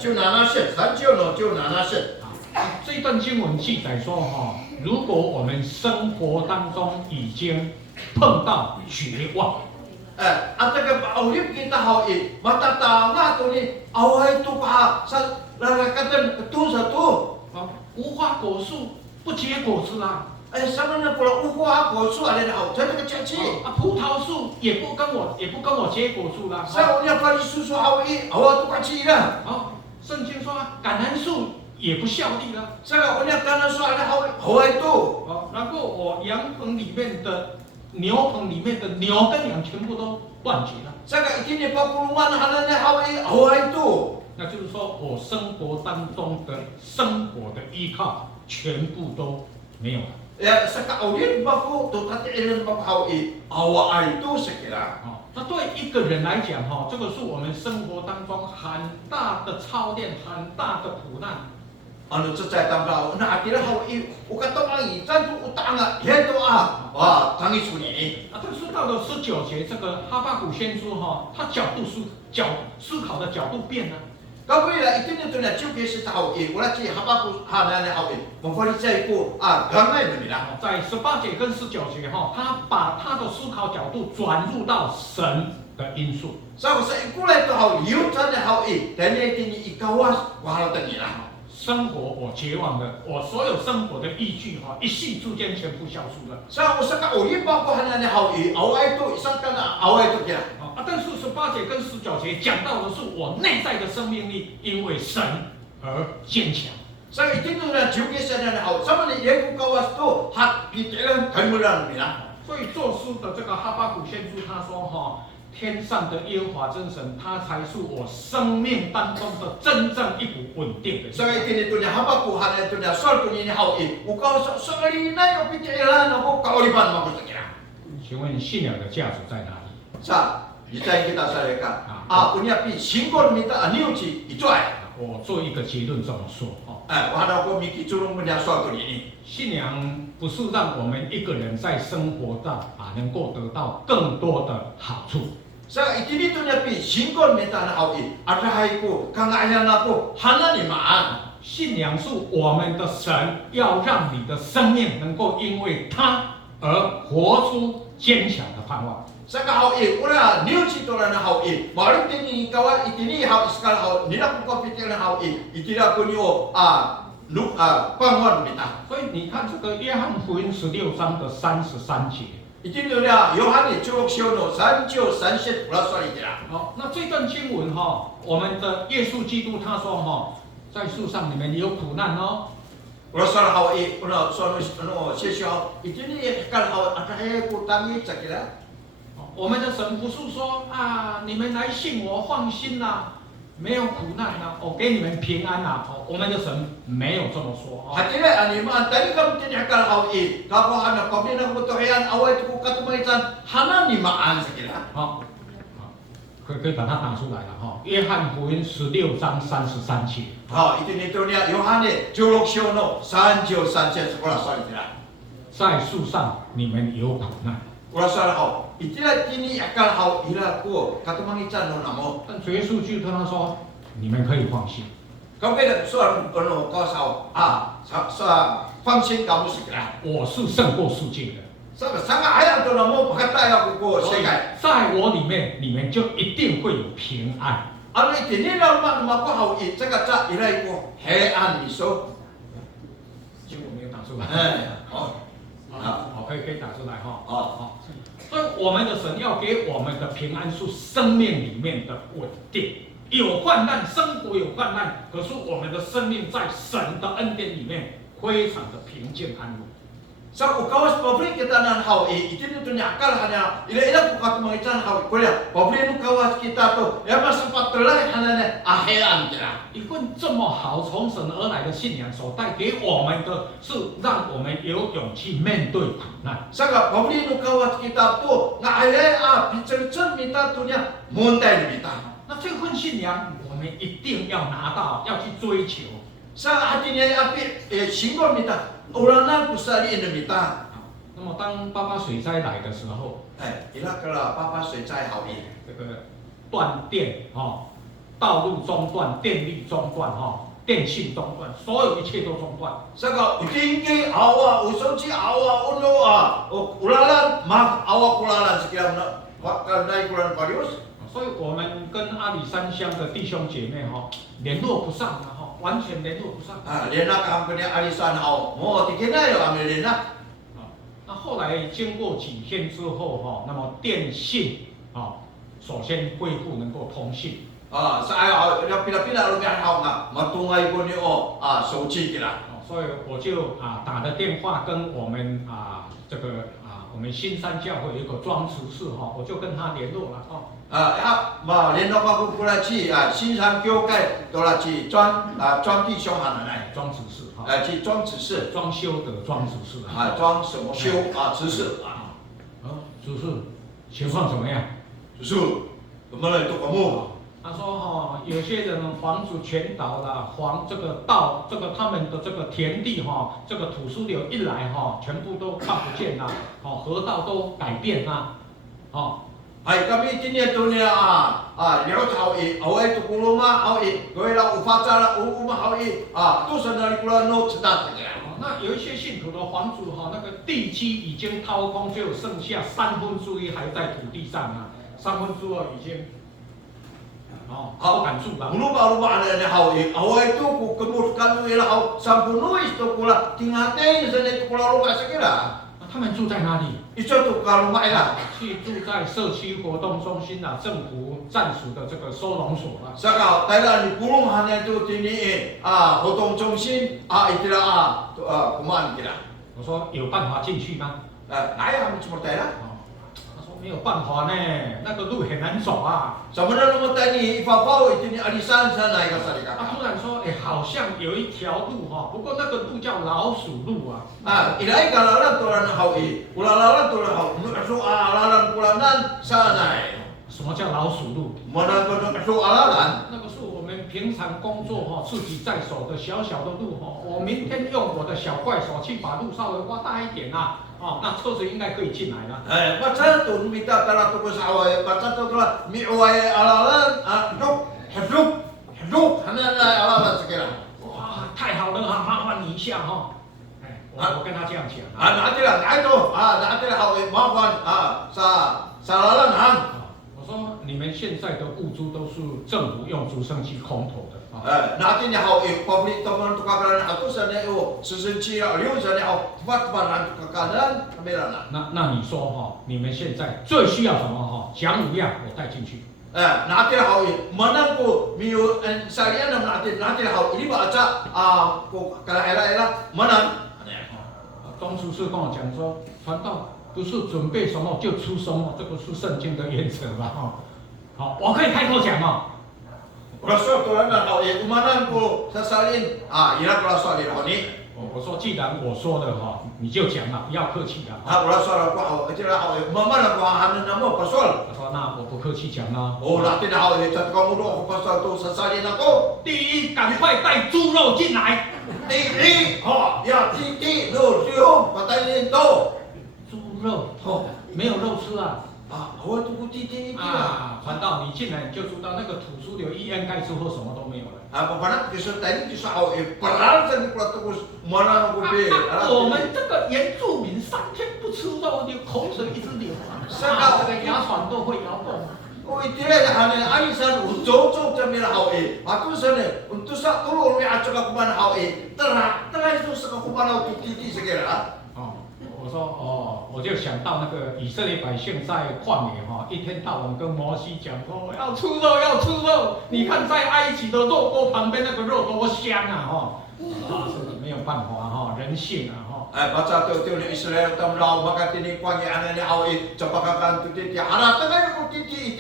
就拿那线，咱就喏就拿那线。 啊，这段经文记载说如果我们生活当中已经碰到绝望， At nag-aulip kita hao matatanga to ni away to pa sa lalakatan to sa to. 无花果树不结果子啦， Sama na pula uwa ko su ale na hao, sa ka chachi. 葡萄树也不跟我结果子啦。 Sa unya pa susu hao awa to kachi la. 圣经说橄榄树也不效力了。 Sa unya kana su ale hao away to. 然后我羊棚里面的牛棚里面的牛跟羊全部都断绝了。 Sa itini pa pulungan hanan na hao away to. 那就是说我生活当中的生活的依靠全部都没有了。 Sa kaulip ba ko to tatiilan pa hao awa ay to sa kila. 那对一个人来讲，这个是我们生活当中很大的操练，很大的苦难。 Ano sa chay tangkaw na atira hao ukatong ang itan to utanga heto wa tangi suni. 但是到了19节，这个哈巴谷先知他思考的角度变了。 Kapoy la itin ito na chuke sa tao wala chi habaku hana na hao mafali chay ko gamay na nila. 在18节跟19节他把他的思考角度转入到神的因素。 Sa ikulay to hao liu sa na hao tani tini ikawas wala ta nila. 生活我绝望了，我所有生活的依据一夕之间全部消失了。 Sa usa ka uli pa ko hana na hao away to isang ka na away to kila. 但是18节跟19节讲到的是我内在的生命力因为神而坚强。 Sa itin na chuke sa na hao sama ni yeko kawas to hat kitilan kalmulan nila. 所以作书的这个哈巴谷先知他说天上的耶和华真神，他才是我生命当中的真正一股稳定的力 Sa 量。 itin ito niya habaku hana ito niya sol to ni hao ukaw sa ali na yo kitilan ako kaulipan mo ko sa kila. 请问信仰的价值在哪里？ Sa Itay kita sa reka. Unya pi singkol mita aniuchi ito ay. 我做一个结论这么说wala ko miki tulong mo niya sa to ni. 信仰不是让我们一个人在生活上能够得到更多的好处。 Sa itinito niya pi singkol mita na awi. Arahay ko kangayan ako hana ni maan. 信仰是我们的神要让你的生命能够因为他而活出坚强的盼望。Saka hawi ura new citola na hawi. Malu tini kawan itini hawi sekali hawi. Nila ku kopitil na hawi. Itila ku niyo pangon mita. 所以你看这个约翰福音16章的33节。 Itini ura Yohane curug siono sanjo sanset ula soal itila. 好，那这段经文哈，我们的耶稣基督他说哈，在树上你们有苦难哦。 Ula soal hawi una soal sesio itini kal hawi akahe ku tangi cakila. 我们的神不是说啊，你们来信我放心啦，没有苦难啦，我给你们平安啦。我们的神没有这么说啊。 Hatila ani man tadi kam tini akal hawi. Kako ana kami na kutoyan awai tu katumaitan hana ni maan sakila. 好，可以把它打出来了哈。约翰福音16章33节。 Itini tu niya Yohane curug siono sanjo sanset ula soal itila. 在树上你们有苦难， Ula soal hawi. Itila tini akal hawi ila ku katumangitan no namo. 但主耶稣就跟他说，你们可以放心。 Kau kena soal kau sao放心kamu segera. 我是胜过世界的， Sangat ayat tu namo berkata ya ku 所以 sekai. 在我里面，你们就一定会有平安。 Anu itini nama nama ku hawi cakap ilai ku hean miso. 结果没有打出来。 好，可以打出来哈。好，所以我们的神要给我们的平安是生命里面的稳定。有患难，生活有患难，可是我们的生命在神的恩典里面非常的平静安稳。 Sa ukawas pabrik kita nan hawi itini tu nyakal hanya ila ku katumangitan hawi kuliah. Pabrik nu kawas kita tu ya sempat terlai hanya hean kira. 一份这么好从神而来的信仰所带给我们的是让我们有勇气面对苦难。 Saka pabrik nu kawas kita tu ngaya bicara minta tu nya muntai minta. 那这份信仰我们一定要拿到，要去追求。 Sa hatinya api singgol minta orang kusali ini minta. 那么当八八水灾来的时候， Ila kalau papa 水灾好一。 这个断电道路中断，电力中断电信中断，所有一切都中断。 Saka tinggi awak usoji awak uno ulalan mak awak ulalan sekian bakal naik bulan Parius. 所以我们跟阿里山乡的弟兄姐妹联络不上完全联络不上。 Lena kampanye arisan awak mau tikina yo ambil lena. 那后来经过几天之后那么电信首先恢复能够通信。 Saya pila-pila lu biar awak nak matungai ko ni手机 kira. 所以我就打了电话跟我们这个我们新山教会有一个庄执事我就跟他联络了联络aku pula ci 新山教会都来ci庄弟兄喊来。庄执事ci 庄执事。 装修的庄执事装什么修执事执事情况怎么样？执事怎么了？都kamu？ 他说有些人房子全倒了，这个道这个他们的这个田地这个土石流一来全部都看不见了，河道都改变了kami tinia tu ni lewat hawi awai tu kuluma hawi kau lah upacara umah hawi tu sendiri pula no cetak saja. 那有一些信徒的房子那个地基已经掏空，就剩下1/3还在土地上2/3已经不敢住了。 Rumah ada hawi awai tu ku kemurkan tu ialah hawi sampunuis tu pula tinggal teng sana tu pula rumah sekira. 他们住在哪里？ Itu tu kalau rumah lah. 去住在社区活动中心政府暂属的这个收容所了。 Sekarang Thailand di Pulung hanya tu tini活动中心itulah kuman kira. 我说有办法进去吗？ Ayah kami cuma Thailand. 他说没有办法呢，那个路很难走啊。 Sebenarnya rumah tani ifapau itu ni arisan sana ikan sarika. 他突然说，好像有一条路不过那个路叫老鼠路啊。 Ilai kalalan tulan hawi, ulalalan tulan hawi, asu alalan pulanan sana. 什么叫老鼠路？ Mana kau asu alalan? 那个是我们平常工作自己在手的小小的路我明天用我的小怪手去把路稍微挖大一点那车子应该可以进来了。 Macam tu minta kalau tu besawai, macam tu lah miwai alalan, hidup, hana alalan sekarang. 哇，太好了麻烦你一下我跟他这样讲。 Nanti lah, itu, nanti lah hawi, maafan, salalan han. 我说你们现在的物资都是政府用直升机空投的natin ya hao public taman tu kakalan atau sana sesenci liu sana fat banan kakalan kamerana. 那你说你们现在最需要什么讲5样我带进去。natin hao manang ko miu sarian natin hao ini baca ko kala ela manang. 东叔是跟我讲说，传道不是准备什么就出什么，这个是圣经的原则嘛好，我可以开口讲Rasul Tuhan hao umanan ko sasalin ina ko rasul hao ni. 我说既然我说的你就讲了，不要客气啊。rasul ko hao ito hao mama ko hanan namo pasal. 他说那我不客气讲了。natin hao ito ko mo ko pasal to sasalin ako. 第一，赶快带猪肉进来。第一，要第肉肉把带进都。猪肉没有肉吃啊。我都不第传道你进来你就知道那个土书有一应该之后什么都没有了。Bagaimana kisah tadi kisah peran tadi kalau terus mana aku be. 我们这个原住民3天不吃肉，你口水一直流这个牙喘都会摇动。Itilah hanya arisan ucok jamila hawe. Aku sana untuk sa tulur mi acak aku mana hawe. Terah itu sekarang aku mana untuk titi segera. 我说我就想到那个以色列百姓在旷野一天到晚跟摩西讲说要吃肉要吃肉，你看在埃及的肉锅旁边那个肉多香是没有办法人性baca tu ni Israel tamlau maka tini kuangi anani hawe cepakakan tu titi. Anak tengah aku titi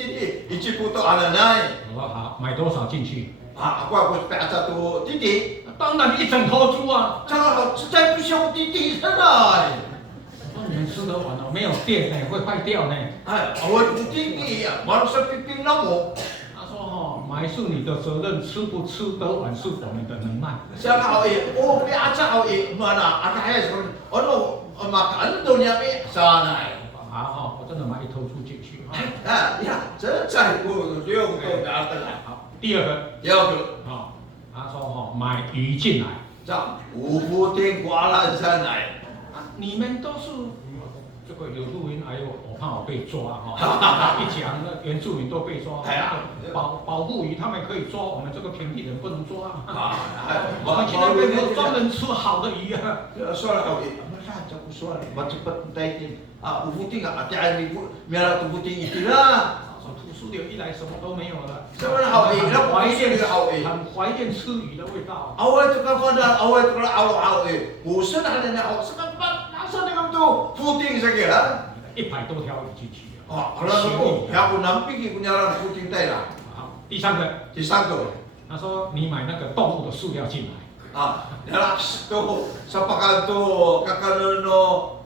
ici puto ananai. 我说好，买多少进去？aku baca tu titi. 当然一整头猪啊。Jangan saya不想titi sana. 你们吃得完没有电会坏掉呢。我不titi manusia piping namu. 他说买是你的责任，吃不吃得完是我们的能耐。Saya hawe biasa hawe mana ada hay sekarang. Makan dunia ni sana. 我真的买一头猪进去ya, 真在乎六个拿得来。好，第二个他说买鱼进来。这五福天刮烂山来。你们都是这个有录音，还有我怕我被抓一讲那原住民都被抓，保护鱼他们可以抓，我们这个平地人不能抓我们今天没有专门吃好的鱼说了好的，我说了，我cepat naikin五福天hati-hati merah五福天itulah。土司流一来什么都没有了，很怀念吃鱼的味道。awal itu kan awal itu kalau awal bosan ada awal sekarang masa dengan tu footing saja. 100多条鱼进去。kalau aku ya aku nampi punya orang footing tay lah. 好，第三个，他说你买那个动物的饲料进来。relax tu sepakat tu kakak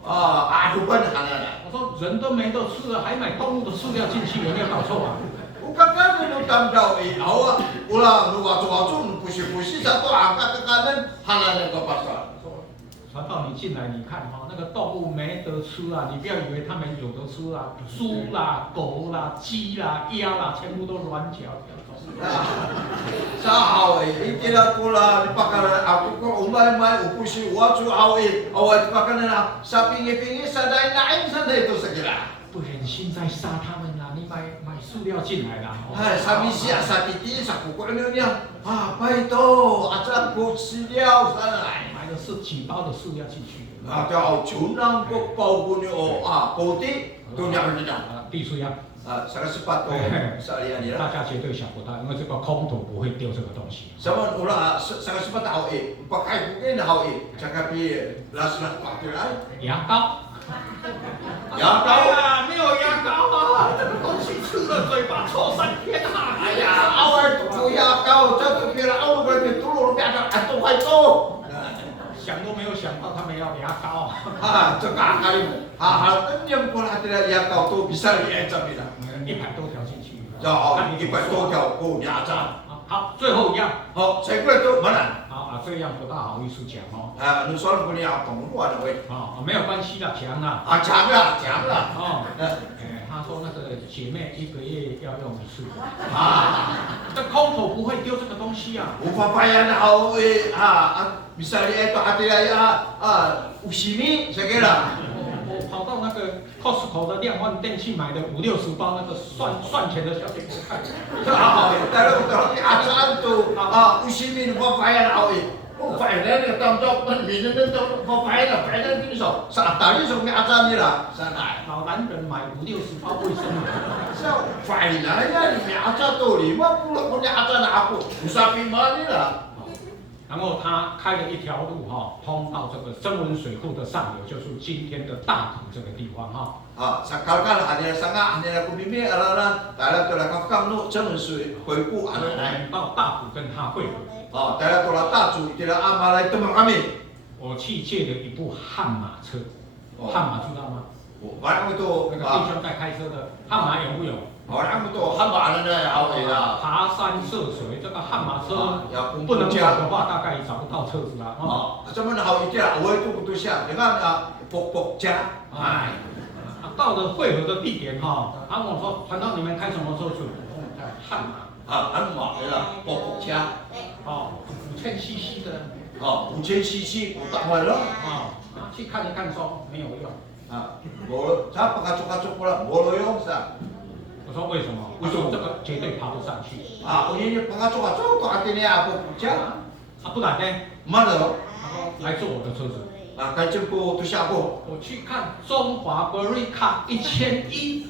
aduban hana. 我说人都没得吃了，还买动物的饲料进去，有没有搞错Kakak itu tanda awak ulang luar cuaca pusi satu angkat ke kanan hana ke pasar. 传道你进来，你看那个动物没得吃你不要以为他们有得吃猪啦、狗啦、鸡啦、鸭啦，全部都软脚。Sa itilah pula dipakanan aku ko umay upusi wacu awat pakanan sa pingi sa dain sa itu segera. 不忍心再杀他们你买饲料进来啦。sa misi sa titi sa kuko niya. Apa itu? Acara ko饲料sana. 买的是几包的饲料进去。Ada junang ko pau bunyo poti tu niya niya. 第四样。sangat cepat tu salian dia. 大家绝对想不到，因为这个空投不会丢这个东西。Sama orang sangat cepat tahu pakai mungkin tahu cakap las pakai牙膏。牙膏没有牙膏这个东西吃了嘴巴臭3天哎呀，awal tu牙膏，这个kira awal berarti turun biasa atau itu. 想都没有想到他们要牙膏这个kali yang pun ada牙膏都bisa diecam bila. 100多条进去。100多条够牙膏。好，最后一样。好，最后itu mana？ 好这样不大好意思讲你说了不你懂不的喂？没有关系啦，讲啦。讲了。他说那个姐妹1个月要用1次。这空口不会丢这个东西Upapaya na bisa itu hati usini segera. 跑到那个 Costco 的量贩店去买的50-60包那个算钱的小姐给我看。但是我阿三都啊，有时面我摆啊后伊，我摆那个当作面那都我摆了，摆那跟你说，啥大你说阿三你啦，啥来？老男人买50-60包卫生棉。是摆啦，呀你阿三道理，我不了我阿三哪不有啥比嘛你啦？然后他开了一条路通到这个曾文水库的上游，就是今天的大埔这个地方啊，kalau kalau ada sangat ada aku mimi ala大家都来讲讲路曾文水回顾啊来。到大埔跟他会合。哦，大家都来大主，大家阿妈来怎么阿咪？我去借了一部悍马车，悍马知道吗？我那么多那个弟兄在开车的悍马有没有？我那么多悍马的呢，好的啦。爬山涉水，这个悍马车不能走的话，大概找不到车子了这么好一点，我都不都想，你看啊，博家，哎，到了汇合的地点他问我说，传道你们开什么车子？悍马。悍马对啦，博家，5000cc 的。5000cc， 我当然了。去看一看说没有用。我他不敢做过了，没有用噻。我说为什么？为什么这个绝对爬不上去？我因为不敢做大点的博家。不然呢？没得。来坐我的车子。该这步都下步。我去看中华 Berica 1100。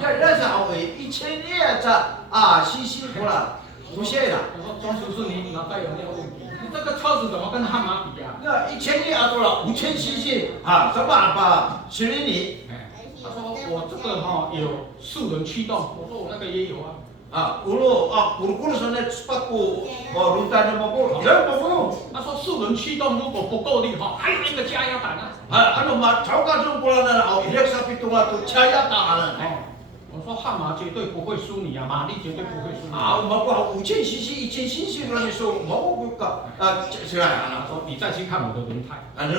那是好诶，1200cc 过了，不谢了。我说庄叔叔，你脑袋有没有问题？你这个车子怎么跟悍马比啊？那1200多了，5000cc 什么把10厘米？他说我这个有4轮驱动，我说我那个也有啊。咕噜说那8股轮胎那么不，人不用。他说4轮驱动如果不够力还有一个加压杆啊。那么超高速过来呢，140多了都加压档了。我说悍马绝对不会输你啊，马力绝对不会输你。没不好，5000cc、1000cc 了，你说没不个这样啊？他说你再去看我的轮胎。那个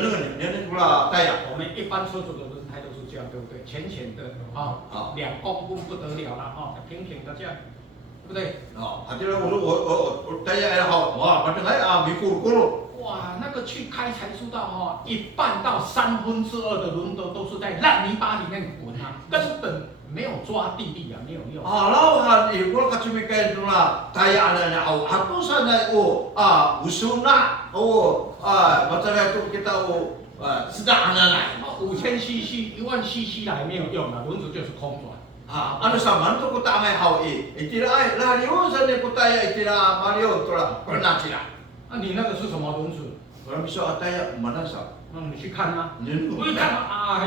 不啦，带呀。我们一般车子的轮胎都是这样，对不对？浅浅的2公分不得了了平平的这样。对不对？这个我大家还好，反正没咕噜。哇，那个去开才知道1半到2/3的轮兜都是在烂泥巴里面滚根本没有抓地力没有用。老我看这边干什么？大家呢，aku sana usunah macam itu kita sedang anak. 5000cc、10000cc 来没有用了，轮子就是空转。ano sama tu ko tama hau itira ai la liu sa ne ko taya itira mario to la pernah sila 你那个是什么轮子？ kalau bisa taya mana sa 你去看啊。我一看哎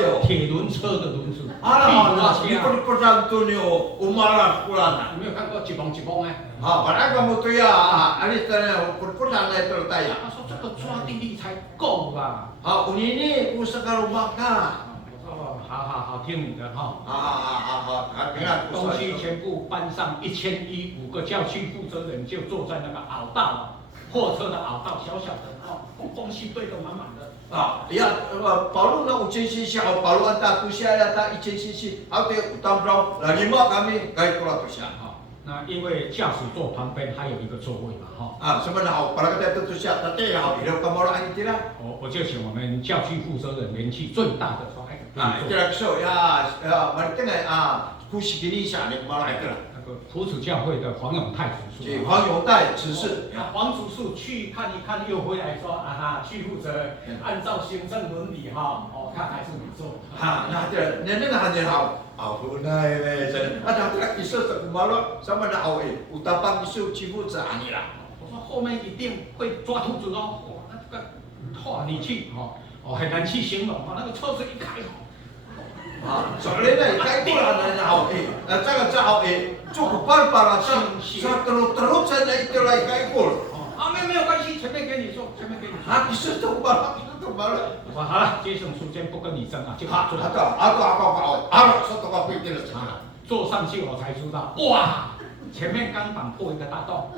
呦，铁轮车的轮子。你不知道你umara kulana 你没有看过几蹦本来kamu tu ya ali tanya purpurna na itu taya 他说这个抓地力才够啦。ini ku sekarang maka 好，听你的东西全部搬上1001，5个教区负责人就坐在那个凹道，货车的凹道小小的东西堆得满满的。保路呢5000cc，保路anda tu siya yata 1000cc，ada utang berapa？ 5 kami kait pula tu siya。那因为驾驶座旁边还有一个座位嘛sebenarnya para kita tu siya tapi hidup kamu orang ini tidak。我就请我们教区负责人年纪最大的说，tidak so mereka kursi gini siya ni malah itu lah。那个普子教会的黄永泰执事。黄永泰执事。黄执事去看一看，又回来说区负责人按照行政伦理看还是你做。那个很好。Punai macam ada tak isu sekumalu sama nak awal utapang isu cipu zani lah。我说后面一定会抓兔子哦，那个你去很难去形容那个车子一开soalnya开过来那好这个这好cukup parah sih terus saja itu lagi开过。没有关系，前面给你说。isu tu parah。好了，节省时间不跟你争就坐。坐上去我才知道，哇，前面钢板破一个大洞。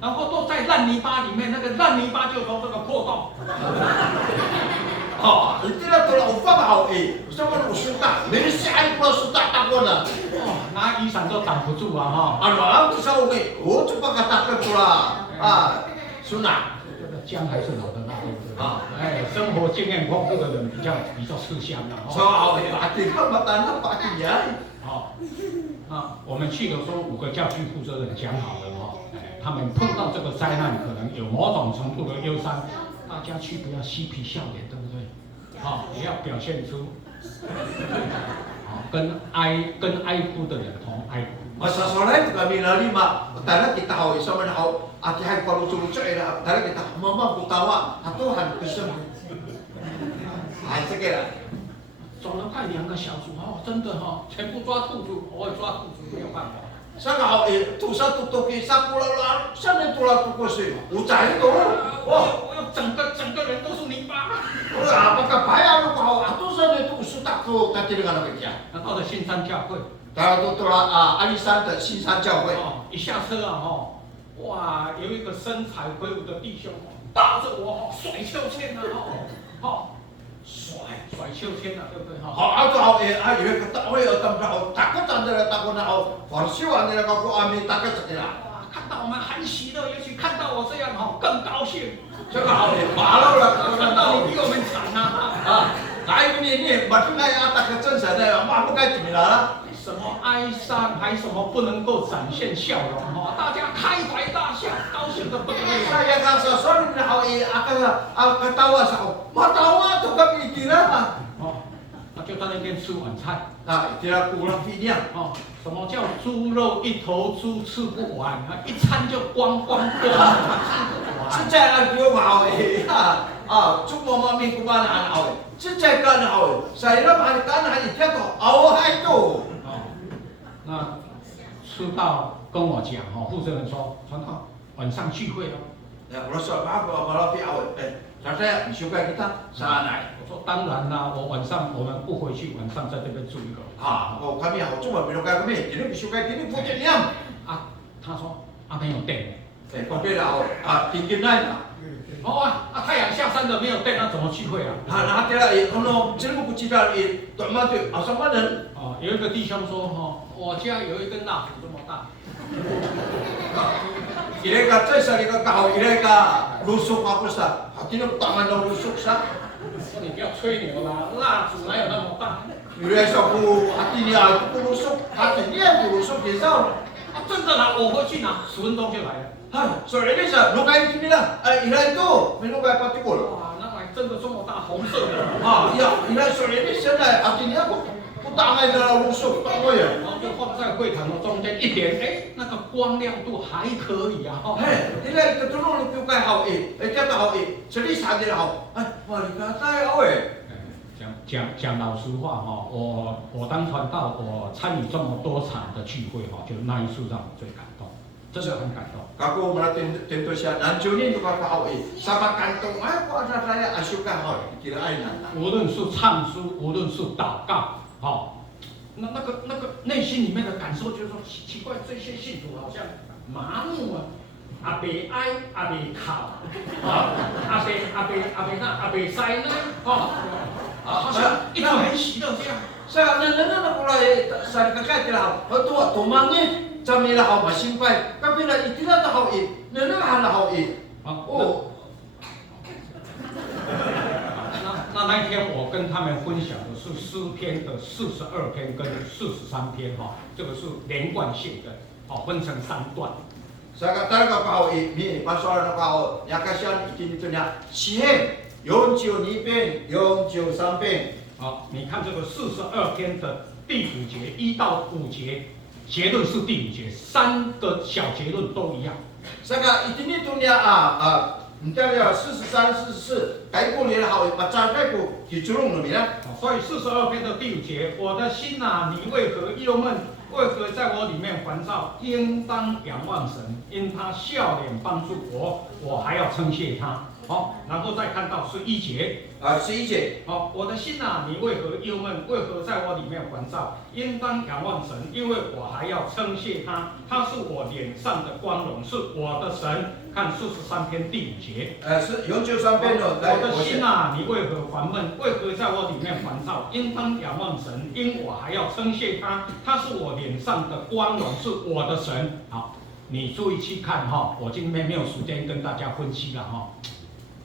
然后都在烂泥巴里面，那个烂泥巴就从这个破洞。Itulah tolak upah kau sama sudah, dari siapa pula sudah takut lah。拿雨伞都挡不住aku tahu cepat katakan pula sunnah。姜还是老的辣，对不对？啊哎，生活经验丰富的人比较吃香的。所以后面阿弟他们单他把起呀。好，那我们去的时候，5个教区负责人讲好了哈，他们碰到这个灾难，可能有某种程度的忧伤，大家去不要嬉皮笑脸，对不对？好，也要表现出，好，跟哀哭的人同哀哭。Masasoleh kami lari mak, tala kita hawi sama na haw, ati hay kalau tulu cai na, tala kita mama butawa, Tuhan kesem. 还这个啦，走了快2个小时哦，真的哈，全部抓兔子，偶尔抓兔子没有办法。sa ka haw tu sa tu tu ki sa pula la, sa ne tu la tu ko si, ucai tu. 我整个人都是泥巴。 Apa ka paya lu ka atu sa ne tu su tak tu kati dengan apa dia. 那到了新山教会， Kalau tu阿里山的新山教会，哦，一下车啊哈，哇，有一个身材魁梧的弟兄抱着我甩秋千啊哈，甩秋千啊，对不对哈？好啊，好有一个大会有当着好，大个站在那大个那好，往西往那个个阿弥大个这个啦。 看到我们很喜乐，也许看到我这样哈更高兴。这个好，马路了，看到你比我们惨啊！来你把这个阿大个正神的，马不该怎么了？ 什么哀伤，还什么不能够展现笑容哈？大家开怀大笑，高兴的不得了。 Saya kata sorry na hau ketawa sao, matawa tu kami tira. 哦，那就在那边吃晚餐。 Ah, tira kurang finian. 哦，什么叫猪肉一头猪吃不完啊？一餐就光光吃不完。 Sejak aku mau cuma mami kumana hau. Sejak kan hau, saya nak kan hanya dia tu, awak hai tu. 那吃到跟我讲哦，负责人说传道晚上聚会哦。 Ya, rasa aku malah pi awak. Saya suka kita sana. 我说当然啦，我晚上我们不回去，晚上在这边住一个。 kami hau cuma bilang kami, ini suka ini punya niam. 啊，他说没有电。 kau bela tinggi naik. 哦太阳下山了没有电，那怎么聚会啊？ Nah, tira ono cilmu kucita tu mati asam badan. 哦，有一个弟兄说哈，我家有一根蜡烛这么大。 Ireka sa ireka kau ireka lusuk apa sa? Hati nak tangan dah lusuk sa? 说你不要吹牛啦，蜡烛哪有那么大？ Ireka aku hati ni aku lusuk, hati ni aku lusuk dia tahu. 啊，真的啦，我回去拿，10分钟就来了。 Ha, so ini sa lukai itu bilang, ira itu menukai patikul. 哇，那碗真的这么大，红色的。 Ya, ira so ini sana hati ni aku tangan dah lusuk, tak boleh. 然后就放在会堂的中间一点，那个光亮度还可以啊。Hei, ira itu tolong lu kai hau dia tak hau jadi sadar hau. Mari kata awe. 讲老实话哈，我当传道，我参与这么多场的聚会哈，就那一次让我最感动，真的很感动。 Aku meratin tentu siya nanjuni tu kau hau sama kantong aku ada saya asukan hau kirain. 无论是唱诗，无论是祷告，那个内心里面的感受就是说，奇怪，这些信徒好像麻木啊，阿北哀，阿北考，阿北塞呢，好像一直很喜乐这样。 Sa nana pula sa kakak tira hau tu tumangi jamila hau masimpai kapila itila ta hau nana hala hau oh 那一天我跟他们分享的是诗篇的42篇跟43篇哈，这个是连贯性的，分成3段。 sa katara ka hau mi pasal ka hau yakasian itini tu nya sihen 42篇43篇 好，你看这个42篇的第5节1到5节，结论是第5节，3个小结论都一样。 Saka itini tu nya entah ya 43 44改过了好macam改过dijurung了没啦？ 所以42篇的第5节，我的心哪，你为何忧闷？为何在我里面烦躁？应当仰望神，因他笑脸帮助我，我还要称谢他。好，然后再看到11节。 11节。 好，我的心啊，你为何忧闷？为何在我里面烦躁？应当仰望神，因为我还要称谢他，他是我脸上的光荣，是我的神。看43篇第5节。是43篇哦。我的心啊，你为何烦闷？为何在我里面烦躁？应当仰望神，因我还要称谢他，他是我脸上的光荣，是我的神。好，你注意去看哈，我今天没有时间跟大家分析了哈。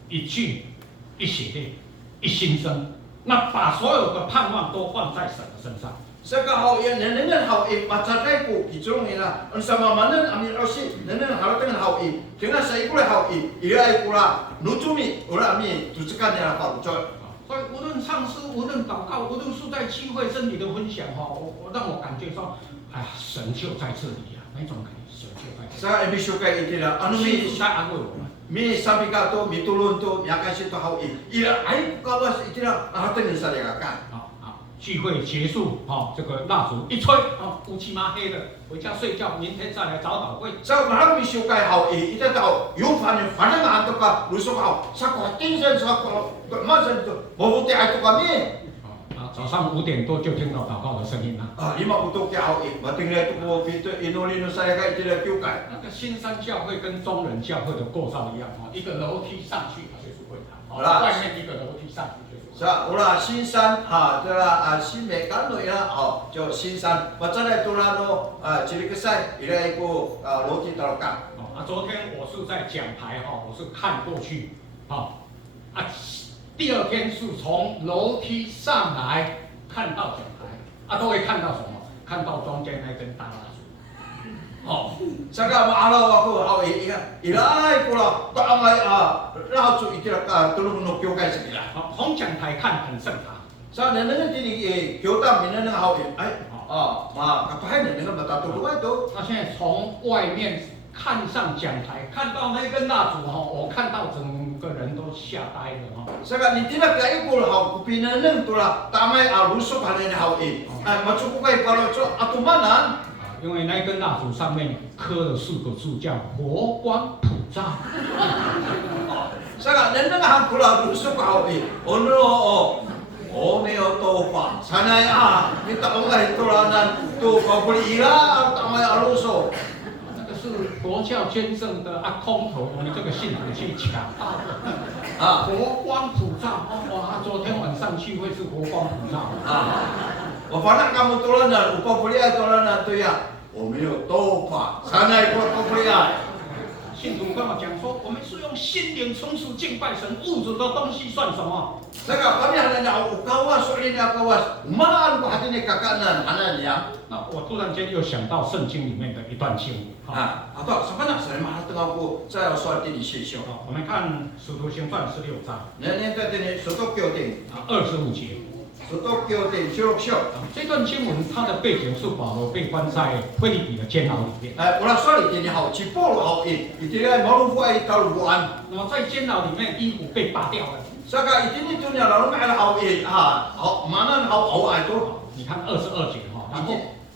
一句一血泪一心生，那把所有的盼望都放在神的身上。Saka hau ia nenengan hau i macakai ku kicurung ina sama manen amir osi nenengan halatengan hau i kena sai kule hau i ira ai kula nutumi ora ami tucekan ya hau coy. 所以无论唱诗，无论祷告，无论是在聚会真理的分享我让我感觉说，哎呀，神就在这里呀，那种感觉，神就在这里。 Sa ebi syukai itila anu 神 mi 在安慰我们。 mi sabi ka to mi tulun to yakai situ hau i ira ai kawas itila halatengan sa dekakan. 聚会结束，这个蜡烛一吹，乌漆嘛黑的，回家睡觉，明天再来早祷会。 Sa mahal mi syukai hau i ita tao yung fana nga to ka lusok hau sa ko tingsen sa ko masan to mabuti ay to kami. 早上5点多就听到祷告的声音了。 lima utok ya hau i batingnya to ko bito inulino saya ka itila kyukai. 那个新山教会跟中人教会的构造一样，一个楼梯上去就是会堂，外面一个楼梯上去就是。 Sa ula sinsan tera simekan no ira jo sinsan macam itu lano ciri kesai ira iku roti terokan. 昨天我是在讲台我是看过去，第二天是从楼梯上来看到讲台，都会看到什么？看到中间那根大蜡烛。 Saka maalaw ako hau i ira ai kula taamai rahat su itira tulung no kyukai sekila. 从讲台看很正常。 Sa nenengan tini kyota minenang hau i ai ma kapahay nenengan matatulungan to. 那现在从外面看上讲台，看到那根蜡烛我看到整个人都吓呆了 Saka ni tina kai kul hau kupinenang tula tamai lusok hanen hau i. Macukukai kalau so atumanan. 因为那根蜡烛上面刻了4个字，叫“佛光普照”。Saka nenengan kula lusok hau i. Ono meo tofa. Sanay kita ongay tulanan tu kau beli ira tamai aluso. 那个是佛教捐赠的空头，我们这个信徒去抢到的。佛光普照，哇！昨天晚上聚会是佛光普照。Wafana kamu tulanan, upah beli tulanan tu ya. Meo tofa. Sanay kau beli. 信徒跟我讲说，我们是用心灵充实敬拜神，物质的东西算什么？ Saka kami hanya ukawas soalnya kawas. Mana aku hati ni kakanan hanya ya. 那我突然间又想到圣经里面的一段经文。atau sebenarnya saya mahal tengah aku saya soal ini sesio. 我们看使徒行传16章。 Nenek tadi ni sotok kioting. 25节。 sotok kioting syok. 这段经文它的背景是保罗被关在腓立比的监牢里面。ulah soal ini hau cipol hau itu dia malu buat kalau buan. 那么在监牢里面衣服被扒掉了。 Saka itu tu ni lalu macam hau hau mana hau itu. 你看22节然后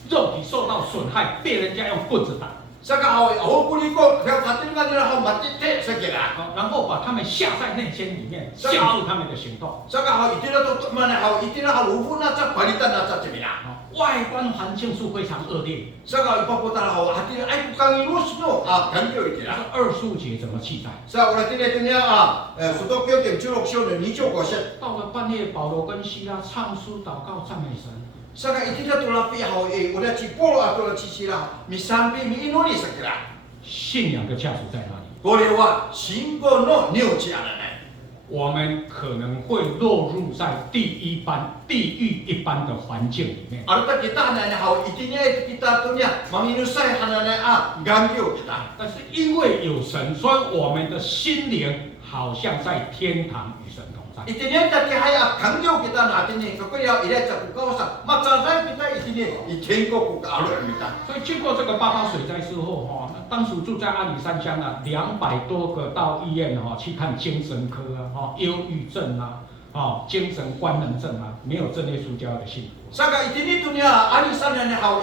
肉体受到损害，被人家用棍子打。 Saka hau puli ko dia hati kan dia hau mati te sekira. 然后把他们下在内监里面，限制他们的行动。 Saka hau itu tu mana hau itu hau lufu naca palitan naca cemina. 外观环境是非常恶劣。 Saka ipaputar hau hati ai bukan ilus no kan dia itu. 那25节怎么记载？ Sa ulah tini tu ni sotok kioting syok syok ni syok koset. 到了半夜，保罗跟希拉唱诗祷告赞美神。 Saka itu dia tu lapi hau ulah cipol atau la cicila misambi mi inoni sekira. 信仰的价值在哪里？ Kolewa singko no niuci anak. 我们可能会落入在地狱一般的环境里面。 Arta kita hanya hau itinya itu kita tu ni menginusai hanya ganggu kita. 但是因为有神，所以我们的心灵好像在天堂与神同在。 Itinya tadi haya ganggu kita nanti ni kau ya ida cakap kau sa macam saya kita itinya itengko ku kalau kita. 所以经过这个8号水灾之后当时住在阿里山乡200多个到医院去看精神科忧郁症精神官能症没有正列出家的信徒。 Saka itini tu ni alisan yang hau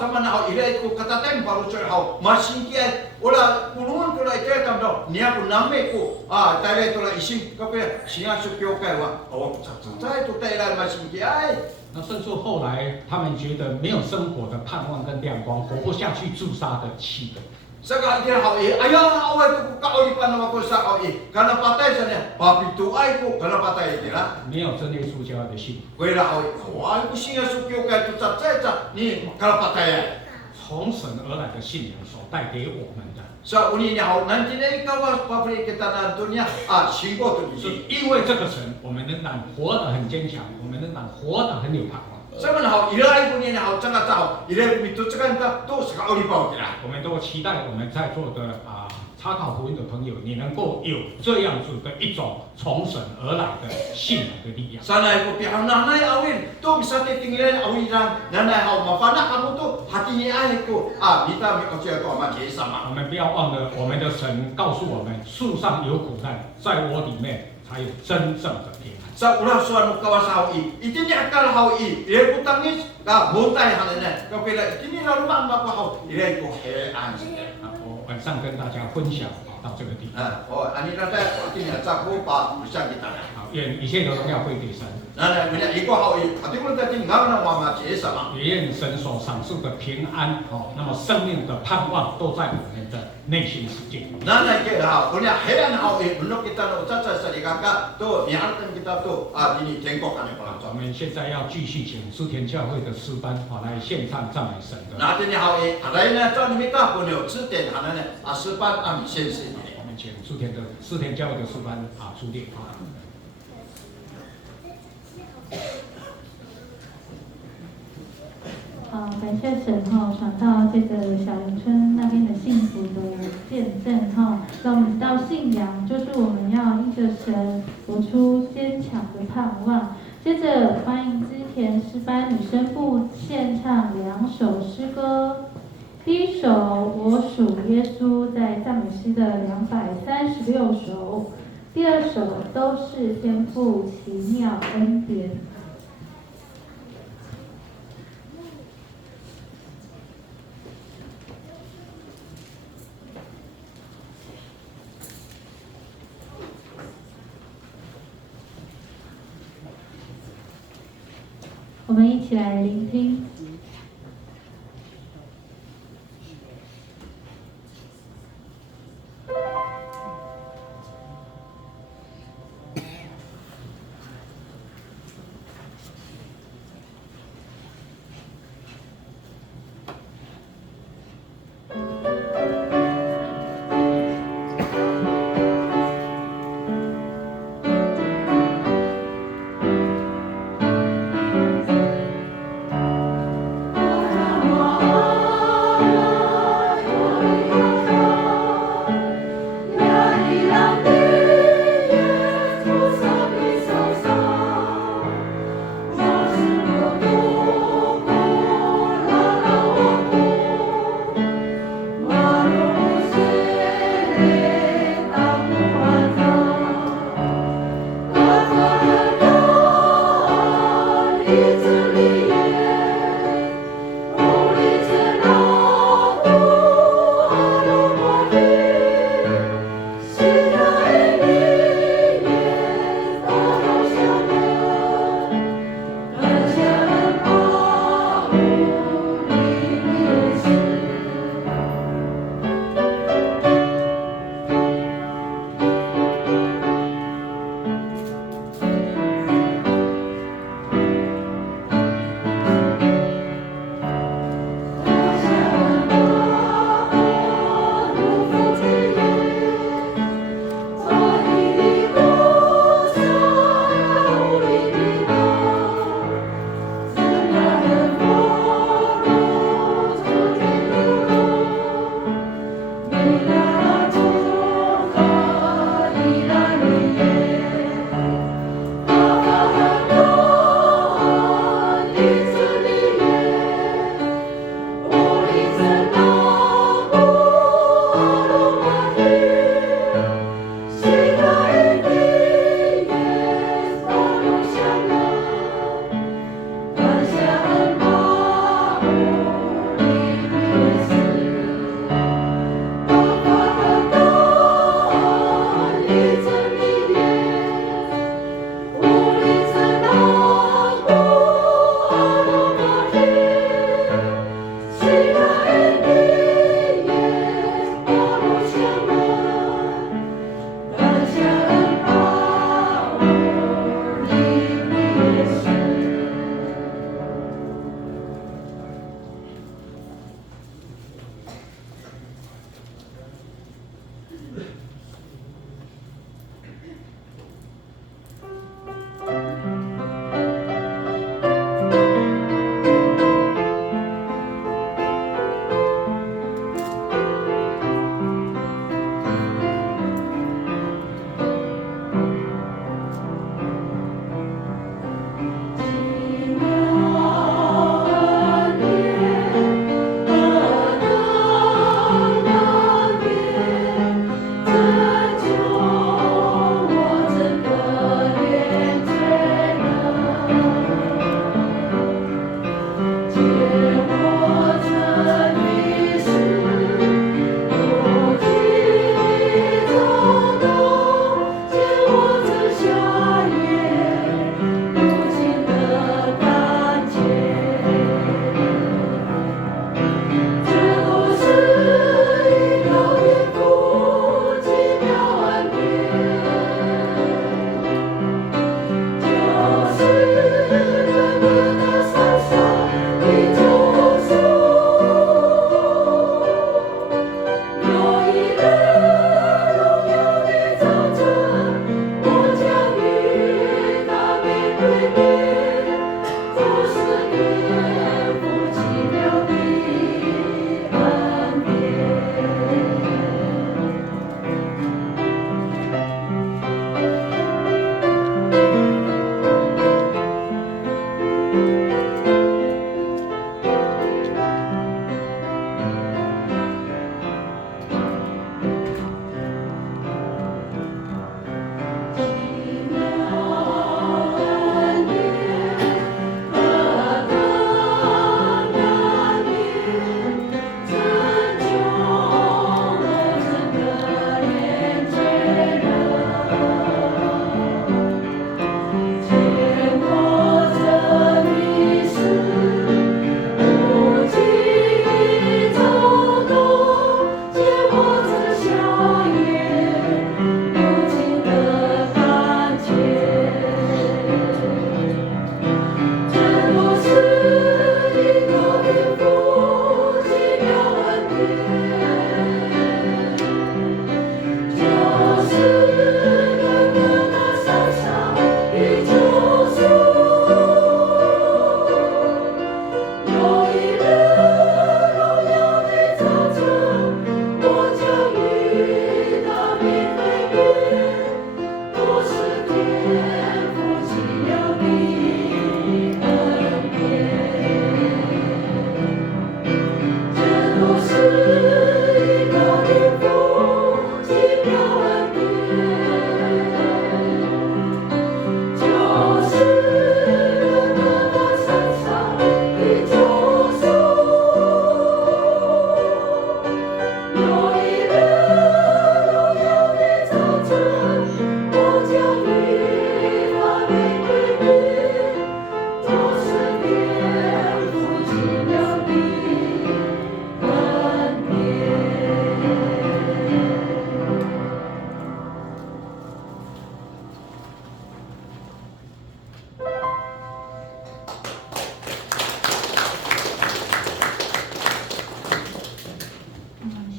sama na hau ida itu kata tem baru cakap hau masih kia olah puluhan tu lah itu tam dah ni aku nama aku tadi tu lah isim kau ya siapa supio kau saya tu tadi lah masih kia. 那甚至后来他们觉得没有生活的盼望跟亮光，活不下去，自杀的气的。 Saka dia hau ayah awak tu kau di mana aku sa hau karena patai sana papi tu aku karena patai dia lah. 没有真耶稣教的信。 Kau lah hau aku singa supio kau tu cak ni kalau patai. 从神而来的信仰所带给我们的， So uni ni hau nanti ni kawas pabrik kita nantunya辛过的是你。因为这个神，我们仍然活得很坚强，我们仍然活得很有盼望。 Sama hau ilai punya ni hau jangan tahu ilai punya tu jangan tahu tu sekali bau kira. 我们都期待我们在座的查考福音的朋友，你能够有这样子的一种从神而来的信仰的力量。 Sana ibu pihak nanai awin tu bisa tinggalin awiran nanai hau mafana kamu tu hatinya ayahku minta mikoceh tu amat jadi sama. 我们不要忘了，我们的神告诉我们，树上有苦难，在我里面才有真正的平安。 Sa ulah suanu kawas hau itu ni akal hau ilai putangis montai hanene kau kira ini lalu mak hau ilai ku hean. 我晚上跟大家分享到这个地方。ani rata artinya cakup bisa kita. 好，愿一切的荣耀归给神。 Nah, bila iko hau hati pun tadi ngam mama jadi sama. 也愿神所赏赐的平安，那么生命的盼望都在我们的内心世界。 Nah, ke hau punya heran hau menurut kita no caca sedikaka tu niatan kita tu ini tengkok ane 我们现在要继续请苏田教会的诗班来献唱赞美神的。 Nah, ini hau ada ini tu minta punya cerita hanane sepan ami sensi. 我们请苏田教会的诗班出列。 感谢神传到这个小林村那边的幸福的见证让我们知道信仰就是我们要依着神活出坚强的盼望。接着欢迎织田诗班女生部献唱2首诗歌，第一首《我属耶稣》在赞美诗的236首，第二首都是天父奇妙恩典。 我们一起来聆听。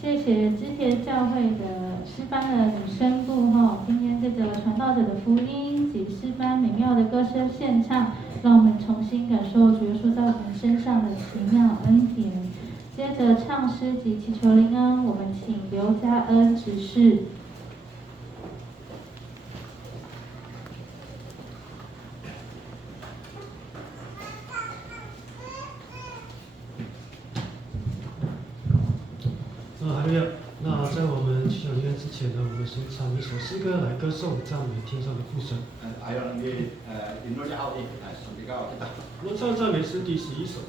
谢谢支田教会的诗班的女声部今天这个传道者的福音及诗班美妙的歌声献唱，让我们重新感受主耶稣在我们身上的奇妙恩典。接着唱诗及祈求灵恩，我们请刘嘉恩执事。哈利路亚！那在我们祈求灵恩之前呢，我们先唱一首诗歌来歌颂赞美天上的父神。我们唱赞美诗第11首。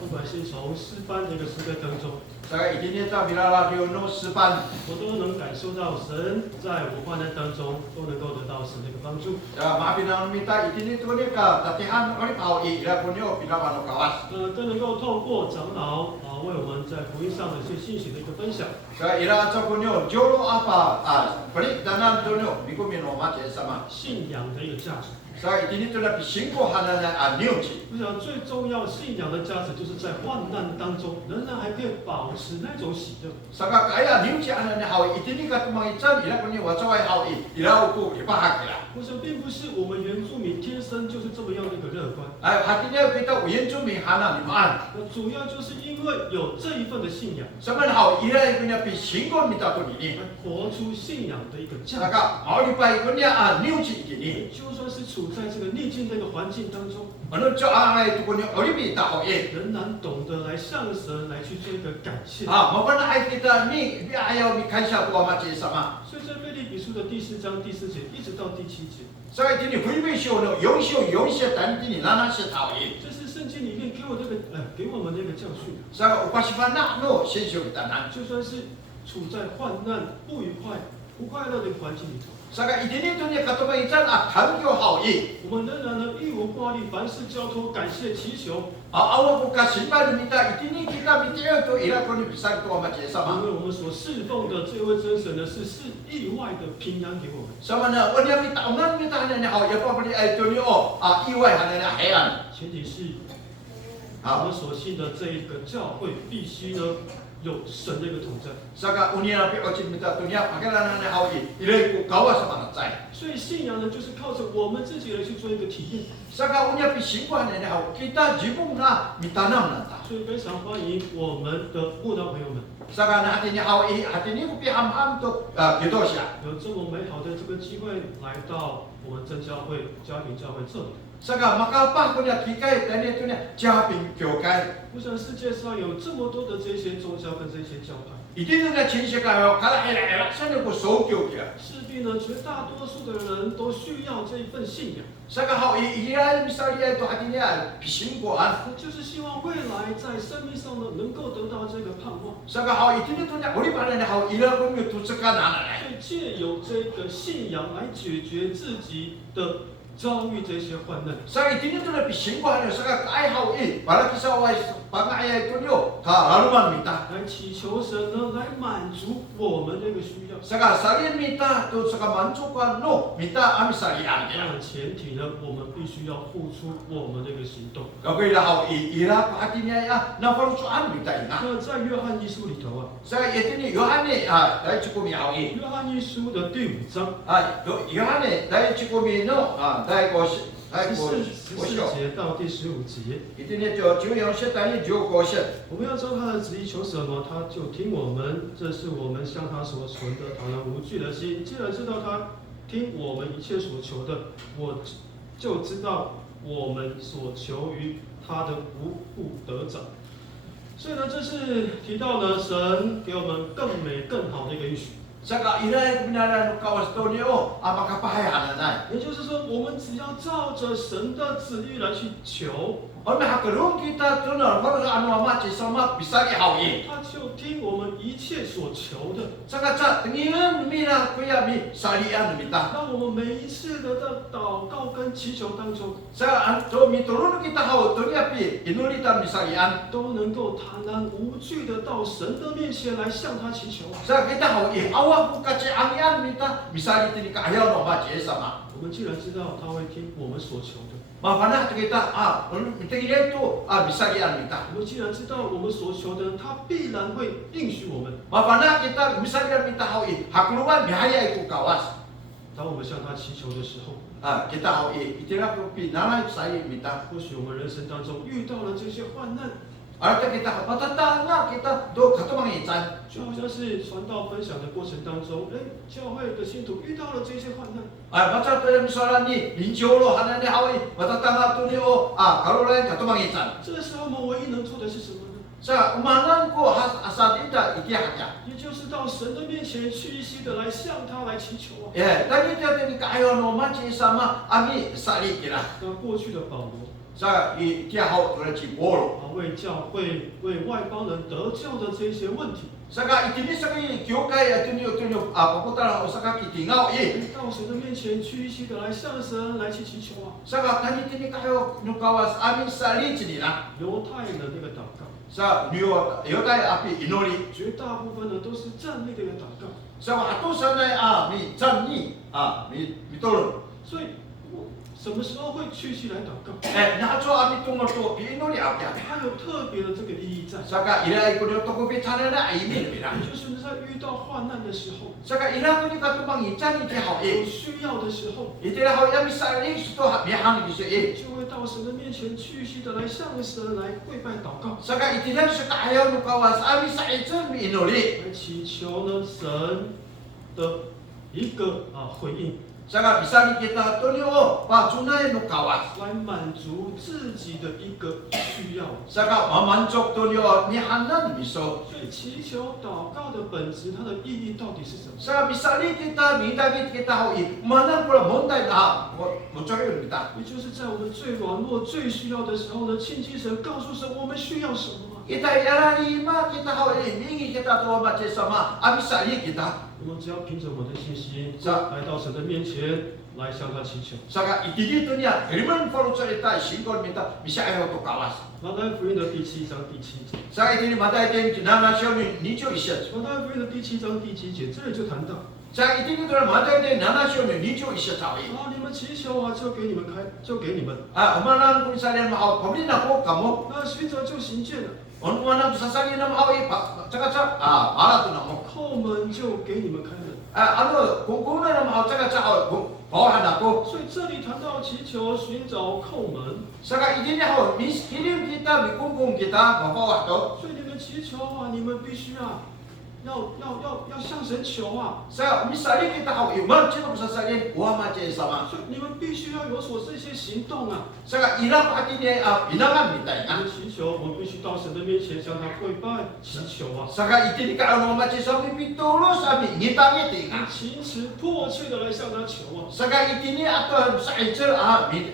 不管是从诗班这个诗歌当中，我都能感受到神在我患难当中都能够得到神的一个帮助。更能够透过长老为我们在福音上的一些信息的一个分享。信仰的一个价值。我想最重要信仰的价值就是就是在患难当中，仍然还可以保持那种喜乐。 Saka kaya niuci anak hawi itini katumang ican ila kuni wacawai hawi ila uku ibahag ila. 我想，并不是我们原住民天生就是这么样的一个乐观， Hatinya kita uyenjumi hana limaan. 那主要就是因为有这一份的信仰， Saman hawi ila ikunya pi singkon mita kunini. 来活出信仰的一个价值。 Saka hawi pa ikunya niuci itini. 就算是处在这个逆境的一个环境当中， Menurut angai itu kunya olipi ta hawi. 仍然懂得来向神来去做一个感谢。 Mapana ai kita ni dia ayaw mi kaisa ko amaci sama. 所以在腓立比书的第4章第4节一直到第7节， Saka itini hulmi sio no yongsi dan itini nana se hawi. 这是圣经里面给我们的一个教训。 Saka upasipana no sensio kita nan. 就算是处在患难、不愉快、不快乐的环境里头， Saka itini tu ni katumang ican kangyo hawi. 我们仍然呢义无挂虑，凡事交托，感谢祈求， Awak buka simpan minta itini kita minta tu ila kuni bisa tu amaci 因 sama. 为我们所侍奉的这位真神呢是意外的平安给我们。 Sama na wanya minta ungan minta hana ni hawi apa beli ai tu ni iwai hana ni heran. 前提是我们所信的这一个教会必须呢有神的一个同在。 Saka unia pi ocin minta tu ni pakalan hana hawi ila ku kawa sama na cai. 所以信仰呢，就是靠着我们自己来去做一个体验。 Saka unia pi singkuan hana ni hawi kita jibung na mitanam na ta. 所以非常欢迎我们的慕道朋友们， Saka na hati ni hawi hati ni ku pi ham tu gitu sia. 有这么美好的这个机会来到我们真教会家庭教会这里。 Saka maka apa kunya kikai tani tu ni japing kyokai. 我想世界上有这么多的这些宗教跟这些教派， Itini na chinshika kala ela sana ku so kyo kya. 势必呢绝大多数的人都需要这一份信仰， Saka hawi iya misalnya tu hati ni pisingkuan. 就是希望未来在生命上呢能够得到这个盼望。 Saka hawi itini tu ni uli pada ni hawi ila ku mi tu sekan ana. 所以借由这个信仰来解决自己的遭遇这些患难。 Saka itini tu na pisingkuan saka kai hawi para kisah wai pangaya itu yo ka laluman minta. 来祈求神呢，来满足我们这个需要。 Saka salian minta tu saka mancukan no minta ami salian 当 dia. 然前提呢，我们必须要付出我们这个行动。 Kau ila hawi ila hati ni na parusuan minta ina. 那在约翰一书里头啊， Saka itini Yohane dai cukup mi hawi. 约翰一书的第5章 Yohane dai cukup mi no dai ko dai ko 14节到第15节， itini jo yang setani jo ko set. 我们要照他的旨意求什么，他就听我们。这是我们向他所存的，坦然无惧的心。既然知道他听我们一切所求的，我就知道我们所求于他的无不得着。所以呢，这是提到呢，神给我们更美更好的一个应许。 Saka ila binara no kawas to ni apakah pahaya nanai. 也就是说，我们只要照着神的旨意来去求， Ome hakarung kita tu na baru anu amaci sama bisa di hawi. 他就听我们一切所求的。 Saka ca tengilan mira kuya mi salian minta. 让我们每一次的祷告跟祈求当中， Saka to mi turun kita hawo to ni api inulitan mi salian. 都能够坦然无惧的到神的面前来向他祈求。 Saka kita hawi awak buka ce angian minta misali tini ka ayaw no amaci sama. 我们既然知道他会听我们所求的， Mapana kita minta ile tu misalian minta. 我们既然知道我们所求的，他必然会应许我们。 Mapana kita misalian minta hawi hakuluan bihaya iku kawas. 当我们向他祈求的时候， Kita hawi itira ko pinala sai minta. 或许我们人生当中遇到了这些患难， Arta kita matatanga kita do katumang ican. 就好像是传道分享的过程当中，教会的信徒遇到了这些患难， Baca tu misalnya ni linjolo hanane hawi matatanga tu ni kalau lain katumang ican. 这个时候我们唯一能做的是什么呢？ Sa umanan ko asal ita ikiahnya. 也就是到神的面前屈膝的来向他来祈求啊。 Tadi dia tadi kayo no maci sama ami sali kira. 那过去的保罗， Sa ikiahaw tu na cibolo. 为教会、为外邦人得救的这些问题， Saka itini saki kyokai atunyo paputar saka kitingao 到神的面前屈膝的来向神来去祈求啊。 Saka tani tini kayo nukawas ami sali cinila. 犹太人的那个祷告， Sa niyo yotai api inoli. 绝大部分呢都是站立的一个祷告。 Sa atu sanay mi channi mi tolong. 所以什么时候会屈膝来祷告？ nacho ami tungol to ino li apya. 它有特别的这个意义在， Saka ila iko ni to ko bitana na aimin bira. 就是在遇到患难的时候， Saka ila ko ni ka tumang itan ni hao 有 e. 需要的时候， Ite la hao ya misa ni sto ha mi hang ni se e. 就会到神的面前屈膝的来向神来跪拜祷告， Saka ite la sa ayaw no kawas ami sa itan mi inoli. 来祈求呢神的一个回应， Saka bisa ni kita to ni o pa tunay no kawas. 来满足自己的一个需要。 Saka mamanchok to ni o ni hanan miso. 所以祈求祷告的本质，它的意义到底是什么？ Saka bisa ni kita minta kita hao e. Manang pula monday na mo choy kita. 也就是在我们最软弱、最需要的时候呢，亲近神，告诉神我们需要什么。 Ita yarani ma kita hao e mingi kita to ma che sama abisa ni kita. 我们只要凭着我们的信心，是啊来到神的面前，来向他祈求。 Saka itigi to niya kiriman follow cerita singkol minta bisa ayaw to kawas. 马太福音的第7章第7节， Saka itini matay ten kinana siya ni nicho isya. 马太福音的第7章第7节，这里就谈到， Saka itini to matay ten nana siya ni nicho isya tawi. 你们祈求就给你们开，就给你们； Umanan kung salian mahal pabli na ko kamo. 那寻找就行见了， Umanan sasali na mahal saka para to na mo. 叩门就给你们开门。 Ano kung kuna na mahal saka bawahan ako. 所以这里谈到祈求、寻找、叩门， Saka itini ho kirim kita mikungkung kita mabawa to. 所以你们祈求你们必须要向神求啊， Sa misali kita ho iman chino sasali uama che sama. 所以你们必须要有所这些行动啊。 Saka ilang atini binangan mitay 我 na. 们祈求，我们必须到神的面前向他跪拜祈求啊， Saka itini ka ano machi sa pitulo sabi ngitang-ngiti nga. 情辞迫切的来向他求啊。 Saka itini ato sa itser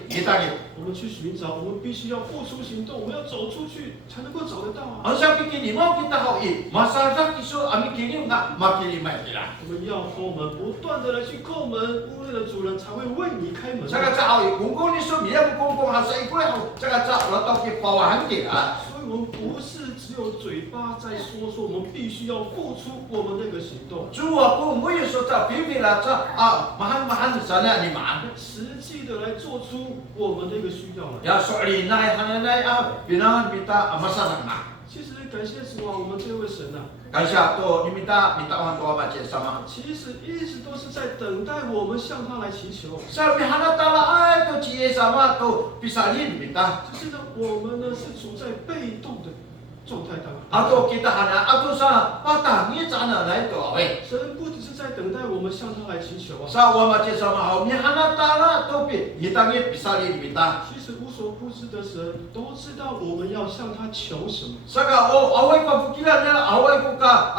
ngitang-ngit. 我们去寻找，我们必须要付出行动，我们要走出去才能够找得到啊。 Ang sabi kini mo kita ho masarap iso ami kini nga makilimay sila. 我们要叩门，不断的来去叩门，屋内的主人才会为你开门。 Saka sa ho kung iso miya kung hasa ikule ho saka sa lato ki pawahan kita. 所以我们不是只有嘴巴在说，我们必须要付出我们那个行动， Jua ko mo iso sa pipila sa mahan sana ni man. 实际的来做出我们那个需要来。 Ya sorry nai hananay binangan kita masasak na. 其实感谢主啊，我们这位神啊， Kasi to nimita on to machi sama. 其实一直都是在等待我们向他来祈求。 Sabi hanatala ay to chiye sama to pisalin kita. 只是呢，我们呢是处在被动的状态当中。 Ato kita hana ato sa patangi sana na ito away. 神不只是在等待我们向他来祈求啊， Sa wa machi sama ho ni hanatala to hitangi pisalin kita. 其实无所不知的神都知道我们要向他求什么。 Saka away pa bukilan niya away ko ka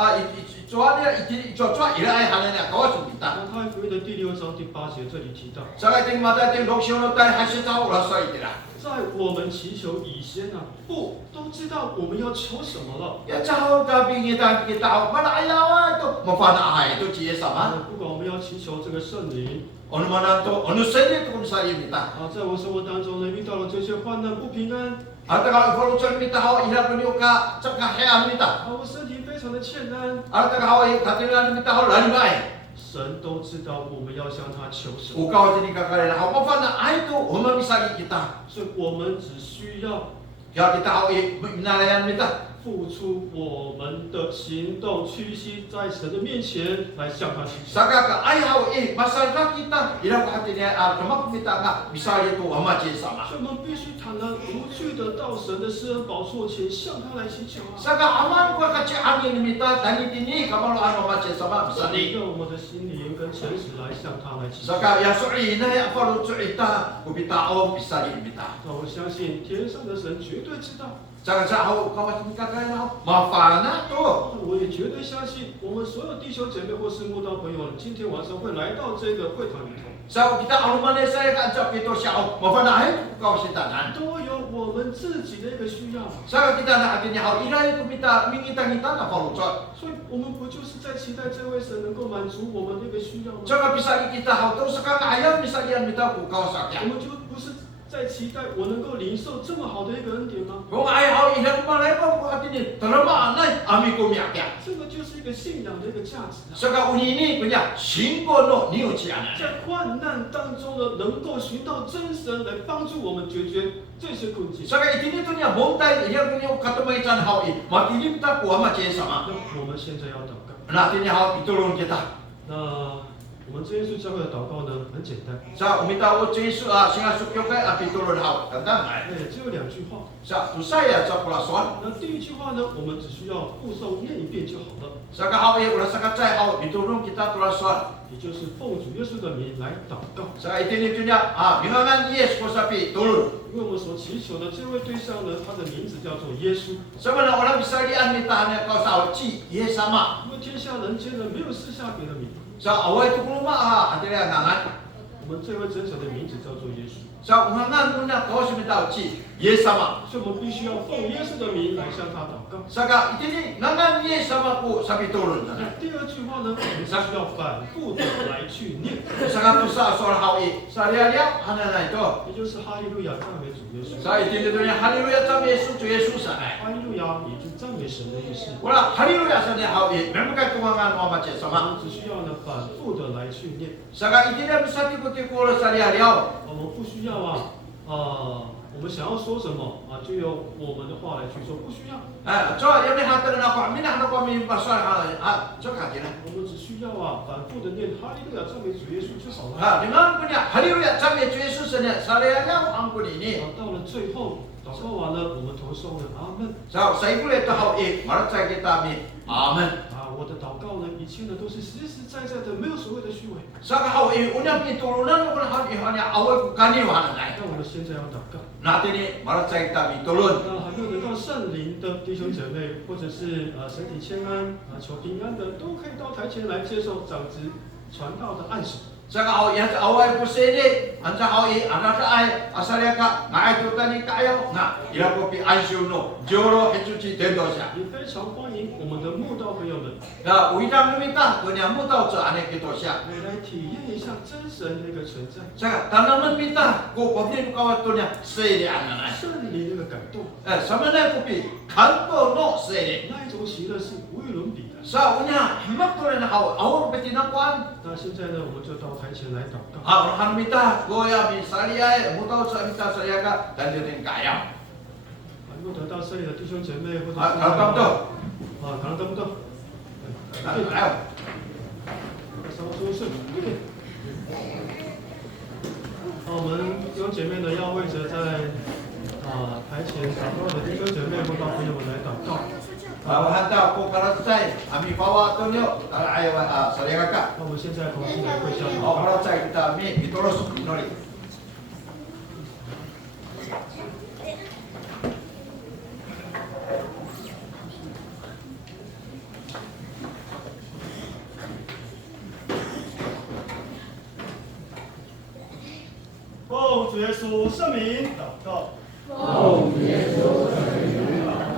ichuan niya ichuan ila ay hanan niya kawas kita. 马太福音的第6章第8节这里提到， Saka ting mata ting doksyon no tay hasita ura sa itira. 在我们祈求以前啊，都知道我们要求什么了。 Ya chao ka bingitan kita mana ayawa ito mapana ay ito chiye sama. 不管我们要祈求这个圣灵 Ono man to ono sende kung sa imita. 在我生活当中呢，遇到了这些患难不平安， At ka follow sa imita ho ila ko ka tsaka hea imita. 我身体非常的欠安， At ka ho katilan imita ho lalimay. 神都知道我们要向他求什么， Ukaw tini ka kalila ho mapana ay to umamisali kita. 所以我们只需要 Ya kita ho inalayan mita. 付出我们的行动，屈膝在神的面前来向他祈求。 Saka ka ay ho masalta kita ila ko hatini kamak mita nga misali to amache sama. 所以我们必须坦然无惧的到神的施恩宝座前向他来祈求啊！ Saka aman ko ka angin mita tani tini kamalo ano amache sama 神 misali. 用我们的心灵跟诚实来向他来祈求。 Saka ya su'i na ya follow su'ita kubitao misali mita. 那我相信天上的神绝对知道， Saka sa ho kawas mita kaya ho mafana to. 那我也绝对相信我们所有弟兄姐妹或是慕道朋友，今天晚上会来到这个会堂里头， Sa kita alumane saya ka anjak ito siya ho mafana ay kawas sitanan. 都有我们自己的一个需要。 Saka kita na atin niya ho ilay kumita mingita-ngita na follow sa. 所以我们不就是在期待这位神能够满足我们的一个需要吗？ Saka bisali kita ho to saka ayaw misalian mita ku kawas 我 akya. 们就不是在在期待我能够领受这么好的一个恩典吗？ Kung ayaw ilang malay ko atini terima nai ami ko miakya. 这个就是一个信仰的一个价值啊。 Saka unini kunya singko no niu chiana. 在患难当中呢，能够寻到真神来帮助我们解决这些困境。 Saka itini tu niya montai ilang kunya katamay chan hao i matilim ta ko ama chen sama. 那我们现在要祷告。 Natin niya hao itulong kita. 那我们真耶稣教会的祷告呢，很简单， Sa umitaw Jesu singa sukyo kay apitulong hao. Tandang ay. 只有2句话。 Sa tusaya sa pulason. 那第一句话呢，我们只需要复诵念一遍就好了， Saka hao i ula saka chay hao itulong kita pulason. 也就是奉主耶稣的名来祷告。 Saka itini tu niya bingangan yes ko sa pitulong. 因为我们所祈求的这位对象呢，他的名字叫做耶稣。 Sama na orang bisa dianmitahan niya kau sa uci ye sama. 因为天下人间呢，没有赐下别的名， Sa away tu kuluma atili angangan. 我们这位真神的名字叫做耶稣。 Sa ungangan muna kau sumita uci ye sama. 所以我们必须要奉耶稣的名来向他祷告。 Saka itini ngangan ye sama ku sa pitulong. 那第二句话呢，我们是需要反复的来去念， Saka tu sa soal hawi. Sa liya hana na ito. 也就是哈利路亚赞美主耶稣。 Sa itini tu niya haleluya sa Yesus tu Yesus sa ay. 哈利路亚也就赞美神的意思。 Wala haleluya sa niya hawi. Memang kay tungangan mo mace 我 sama. 们只需要呢反复的来去念， Saka itini bisa tiku-tiku sa liya liyaw. 我们不需要我们想要说什么就由我们的话来去说，不需要。 So yung ni hatan na ako, mina na ko mi pasal so kagina. 我们只需要反复的念哈利路亚赞美主耶稣就好了。 Dengan punya haleluya sa Yesus niya sa liya liyaw ang kunini. 到了最后祷告完了，我们同声的阿门。 So sa ikulit hawi maracay kita mi. Amen. 我的祷告呢，一切呢都是实实在在的，没有所谓的虚伪。 Saka hawi unyang itulunan ko na hawi hanya away ko kaniwan na. 那我们现在要祷告。 Natin ni maracay kita mi tulun. 那还没有得到圣灵的弟兄姐妹，或者是身体谦安求平安的，都可以到台前来接受长子传道的按手。 Saka hawi away ko sini. Ansa hawi anak ay asalya ka ngai tu tani kayo na ila ko pi ansyu no. Joro hechuchi dendo siya. 也非常欢迎我们的慕道朋友们 Na uitang lumita kunya mutaw sa ane kito siya. 来体验一下真神的一个存在， Saka tanaman mita ko pabni ko kawat to niya sili ananay. 圣灵那个感动， Sama na ko pi kanto no sili. 那一种喜乐是无与伦比的。 Sa unya himak to na hawi awor peti na kwan. 那现在呢，我们就到台前来祷告。 Orang mita goya mi saliay mutaw sa mita saliya ka dan din kaya. 还没有得到圣灵的弟兄姐妹，或者是Kalkam to. 可能得不到， Ayaw. 稍收圣灵。我们弟兄姐妹呢，要为着在台前祷告的弟兄姐妹、慕道朋友们来祷告。 Handa ko karatsay ami bawa to niyo ayaw saliya ka. 那我们现在同心来跪下祷 O 告。 karatsay kita mi itoros nori. "奉主耶稣圣名祷告。 奉主耶稣圣名祷告。 奉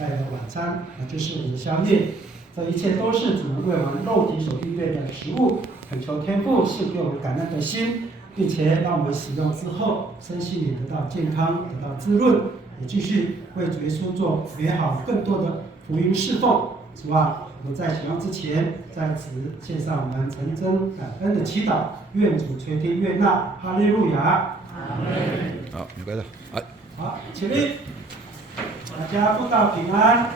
拜的晚餐，这是我们的宵夜。这一切都是主为我们肉体所预备的食物，恳求天父赐给我们感恩的心，并且让我们使用之后，身心灵得到健康，得到滋润，也继续为主耶稣做美好更多的福音侍奉。主啊，我们在使用之前，在此献上我们诚真感恩的祈祷，愿主垂听悦纳，哈利路亚。好，唔该啦，好，起立，大家步道平安。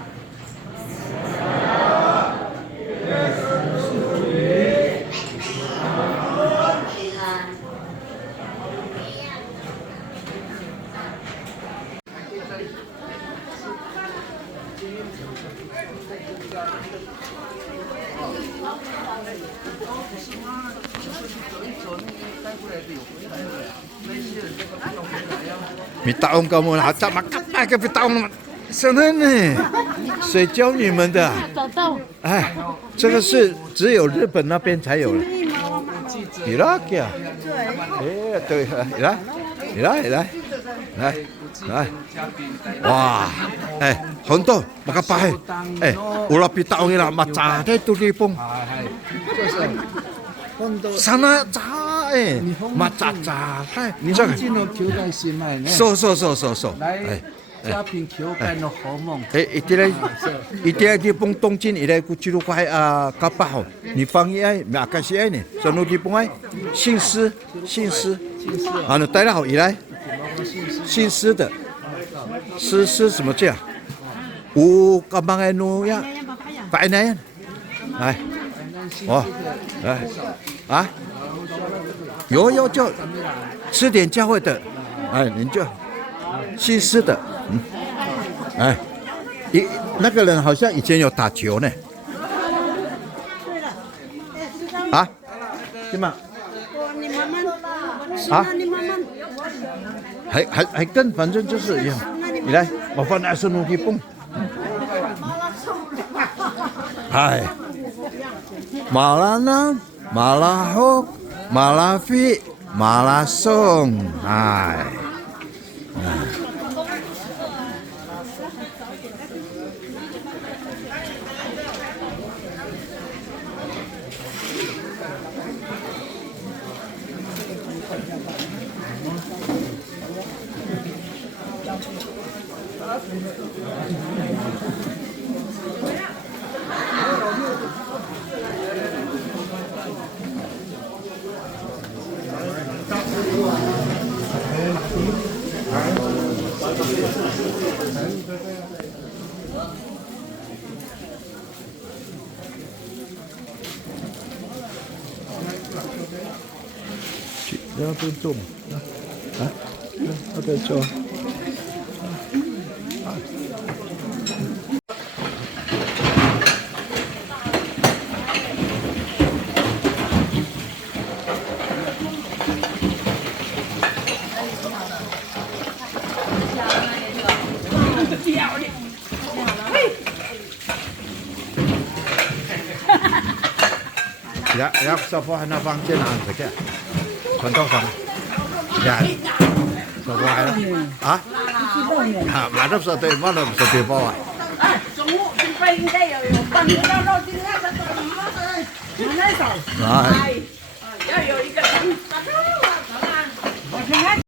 你打我干嘛？怎么干个不打我？真的呢？谁教你们的？哎，这个是只有日本那边才有的。伊拉克呀，哎，对，来，哇，哎，很多，马个白，哎，有那比打我啦，马扎的都地崩。sana 자에 맞자자 일본인의 교단 심하네. 소소소소소. 자핀 교단의 허몽. 이때 디봉 동진 이래 구치로 과이 까빠호. 니방이야 아까시야네. 저노 디봉아이 신스. 아노 따라호 이래. 신스的. 是什么叫？无干嘛爱弄呀？摆那样，哎，哦，哎，啊，有就吃点教会的，哎，你就新式的，哎，那个人好像以前有打球呢，啊，对吗？啊，还跟反正就是一样。你来，我放那孙悟空蹦。哎，马拉呢？马拉好，马拉菲，马拉松，哎。要不做嘛？啊，要不要做？要说话那房间哪个的？传统房，呀，说话了啊？啊，马上说对，马上说对包啊。中午准备应该要有半个到到今天的那手，哎，要有一个人，我看看。